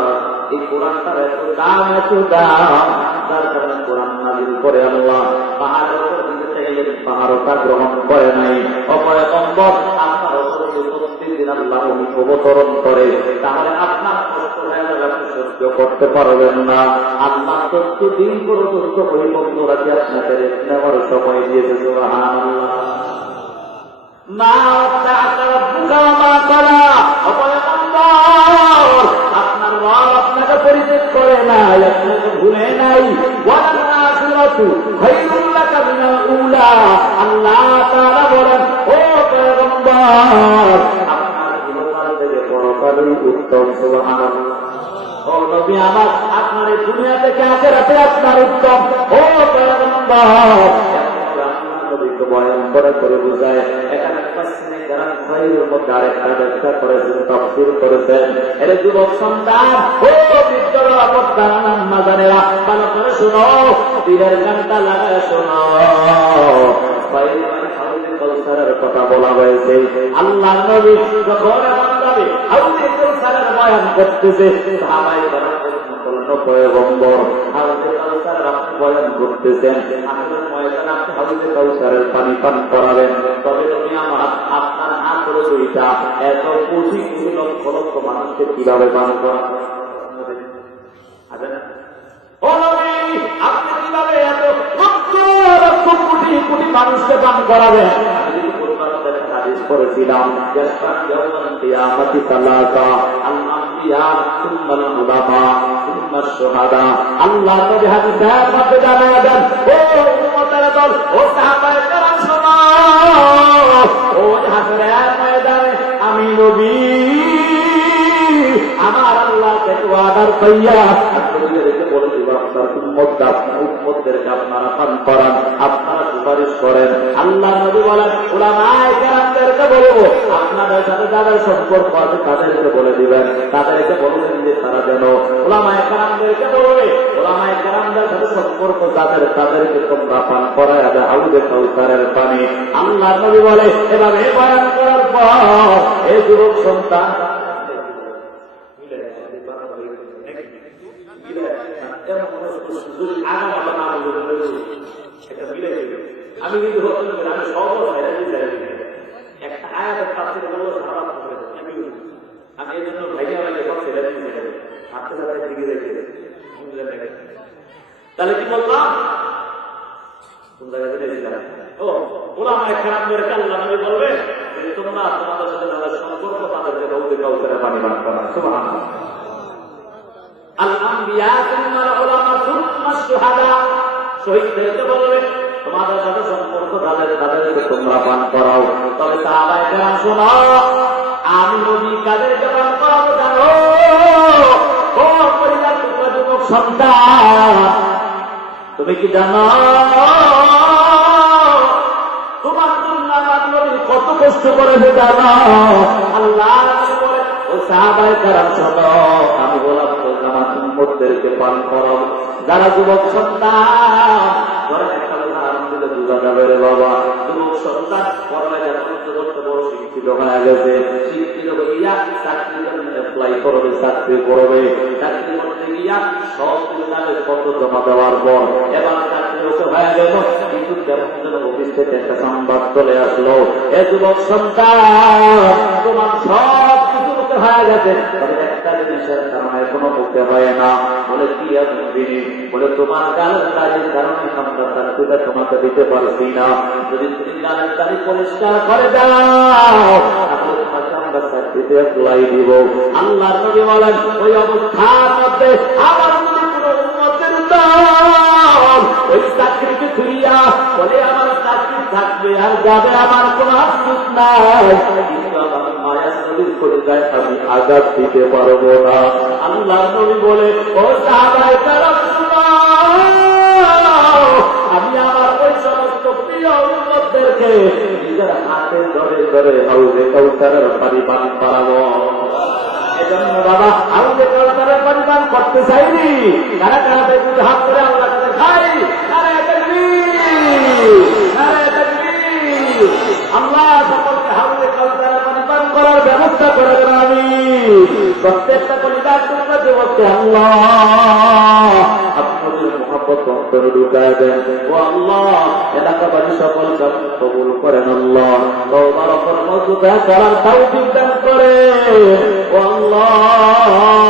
এই কোরআনটার এত দাম, এত দাম, যার কারণে কোরআন নাযিল করে আল্লাহ পাহাড়ের উপর দিতে চাইলেন, পাহাড়টা গ্রহণ করে নাই। ও পয়গম্বর, আপনার উপর প্রতিদিন আল্লাহ অবতরণ করে, তাহলে আপনার কষ্ট হয়ে যাবে, আপনি সহ্য করতে পারবেন না। আল্লাহ 70 দিন পর্যন্ত ওই বন্ধুরা কি আপনাকে নেওয়ার সময় দিয়েছে। সুবহানাল্লাহ। আপনার রব আপনাকে পরিচয় করে নাই, আপনাকে ভুলে নাই। আল্লাহ তাআলা বলেন, ও পয়গম্বর, আপনার ইহকাল থেকে পরকালই উত্তম। সুবহানাল্লাহ। ও নবী আমার, আপনার এই দুনিয়া থেকে আখিরাতে আপনার উত্তম। ও পয়গম্বর, বয়ান করে করে বুঝায়। এখানে যারা খৈরের মধ্যে আরেকটা ব্যাখ্যা করেছেন, তাফসীর করেছেন। এর যুবক সন্তান, ও বিদ্যার অবস্থান নাজানেরা, ভালো করে শোনো, দিনের গানটা লাগায় শোনো। কাউসারের কথা বলা হয়েছে। আল্লাহ নবী যখন এমনভাবে হাউজে কাউসারের বয়ান করতেছে, সাহাবায়ে কেরাম পয়গম্বর হাউজে কাউসারের আপনি বয়ান করতেছেন, আসলে ময়দানে আপনি হাউজে কাউসারের পানি পান করাবেন, তবে তুমি আমার আপনার হাতের দুইটা এত কোটি কোটি লক্ষ লক্ষ মানুষকে কিভাবে পান করাবেন? ও নবী, আপনি কিভাবে এত লক্ষ লক্ষ কোটি কোটি মানুষকে পান করাবেন? হাদিস করেছিলাম, কিয়ামতি সালাসা, আল আম্বিয়া সুম্মাল উলামা সুম্মাশ শুহাদা। আল্লাহ নবী হাদিসের মধ্যে জানিয়ে দেন, ও উম্মতের দল, ও সাহাবায়ে কেরাম শোনো, ওই হাসরের ময়দানে আমি নবী আমার আল্লাহকে ওয়াদার পাইয়া আপনাদেরকে বলে দিব, আপনার উম্মতদেরকে আপনারা পান করান, আপনারা সুপারিশ করেন। আল্লাহ নবী বলেন, উলামায়ে কেরামদেরকে বলবো, আপনাদের সাথে যাদের সম্পর্ক আছে তাদেরকে বলে দিবেন, তাদেরকে বলবেন যে তারা যেন উলামায়ে কেরামদেরকে বলবে, উলামায়ে কেরামদের সাথে সম্পর্ক যাদের, তাদেরকে তোমরা পান করায় দেয় হাউজে কাউসারের পানি। আল্লাহ নবী বলে, এভাবে বয়ান করার পর এই যুবক সন্তান আমি কিন্তু আমি সহজ একটা আয়াতের কাছে বলবো খারাপ, আমি এই জন্য ভাইয়া ভাই সব ছেলে হাতে হাতে দিকে রেখে। তাহলে কি বললাম? কোন জায়গায় গেছিলাম? ও উলামায়ে কেরামদেরকে আল্লাহ নবী বলবে যে তোমরা তোমাদের সাথে যাদের সম্পর্ক তাদেরকে হাউজে কাউসারের পানি পান করা। সুবহানাল্লাহ। আল আম্বিয়া সুম্মাল উলামা সুম্মাশ শুহাদা, শহীদদেরকে বলবে তোমাদের সাথে সম্পর্ক তাদেরকে তোমরা পান করাও। তবে সাহাবায়ে কেরাম শোনো, আমি নবী কাদেরকে পান করাবো জানো? ও পরিবার যুবক সন্তান, তুমি কি জানো তোমার জন্য আমার নবী কত কষ্ট করেছে জানো? আল্লাহ বলে, ও সাহাবায়ে কেরাম শোনো, আমি বললাম আমার উম্মতদেরকে পান করাবো। যারা যুবক সন্তান, ধরেন একটা বুঝা যাবে রে বাবা, যুবক সন্তান পড়ালেখা করতে বড় শিক্ষিত হয়ে গেছে, শিক্ষিত হইয়া চাকরির জন্য অ্যাপ্লাই করবে, চাকরি করবে, চাকরি করতে গিয়া সব পত্র জমা দেওয়ার পর এবার চাকরি ওকে হয়ে গেল, কিন্তু কেমন যেন অফিস থেকে একটা সংবাদ চলে আসলো, এ যুবক সন্তান তোমার সব কিছু হয়ে গেছে, তবে একটা জিনিসের কারণে কোনো মুখে হয় না। বলে কি আপনি বলে তোমার গালের দাড়ির কারণে সন্তানটা তুলে তোমাকে দিতে পারছি না। যদি তুমি গালের দাড়ি পরিষ্কার করে দাও তাহলে তোমাকে আমরা চাকরিতে অ্যাপ্লাই দিব। আল্লাহ নবী বলেন ওই অবস্থার মধ্যে আমার যদি কোনো উম্মতের দল ওই চাকরিকে ফিরিয়া বলে আমার চাকরি থাকবে আর যাবে, আমার কোনো আফসোস নাই, কিন্তু আমার মায়ের নবীর করে যায় আমি আঘাত দিতে পারবো না। আল্লাহ নবী বলে ও সাহাবায়ে কেরাম আমি আমার ওই সমস্ত প্রিয় উম্মতদেরকে নিজের হাতে ধরে ধরে হাউজে কাউসারের পানি পান করাবো। এজন্য বাবা হাউজে কাউসারের পানি পান করতে চাইনি, কারা কারা দেখুন হাত করে আল্লাহ কাছে খাই, আল্লাহ সকলকে হাউজে কাউসারের পানি পান করার ব্যবস্থা করে দেন। আমি প্রত্যেকটা পরিবার তোমরা যুবককে আল্লাহ আপনাদের মহব্বত অন্তরে ঢুকায় দেন। ও আল্লাহ এলাকাবাসী সকল কবুল করেন। আল্লাহ তওবার উপর মজবুত করার তৌফিক দান করে। ও আল্লাহ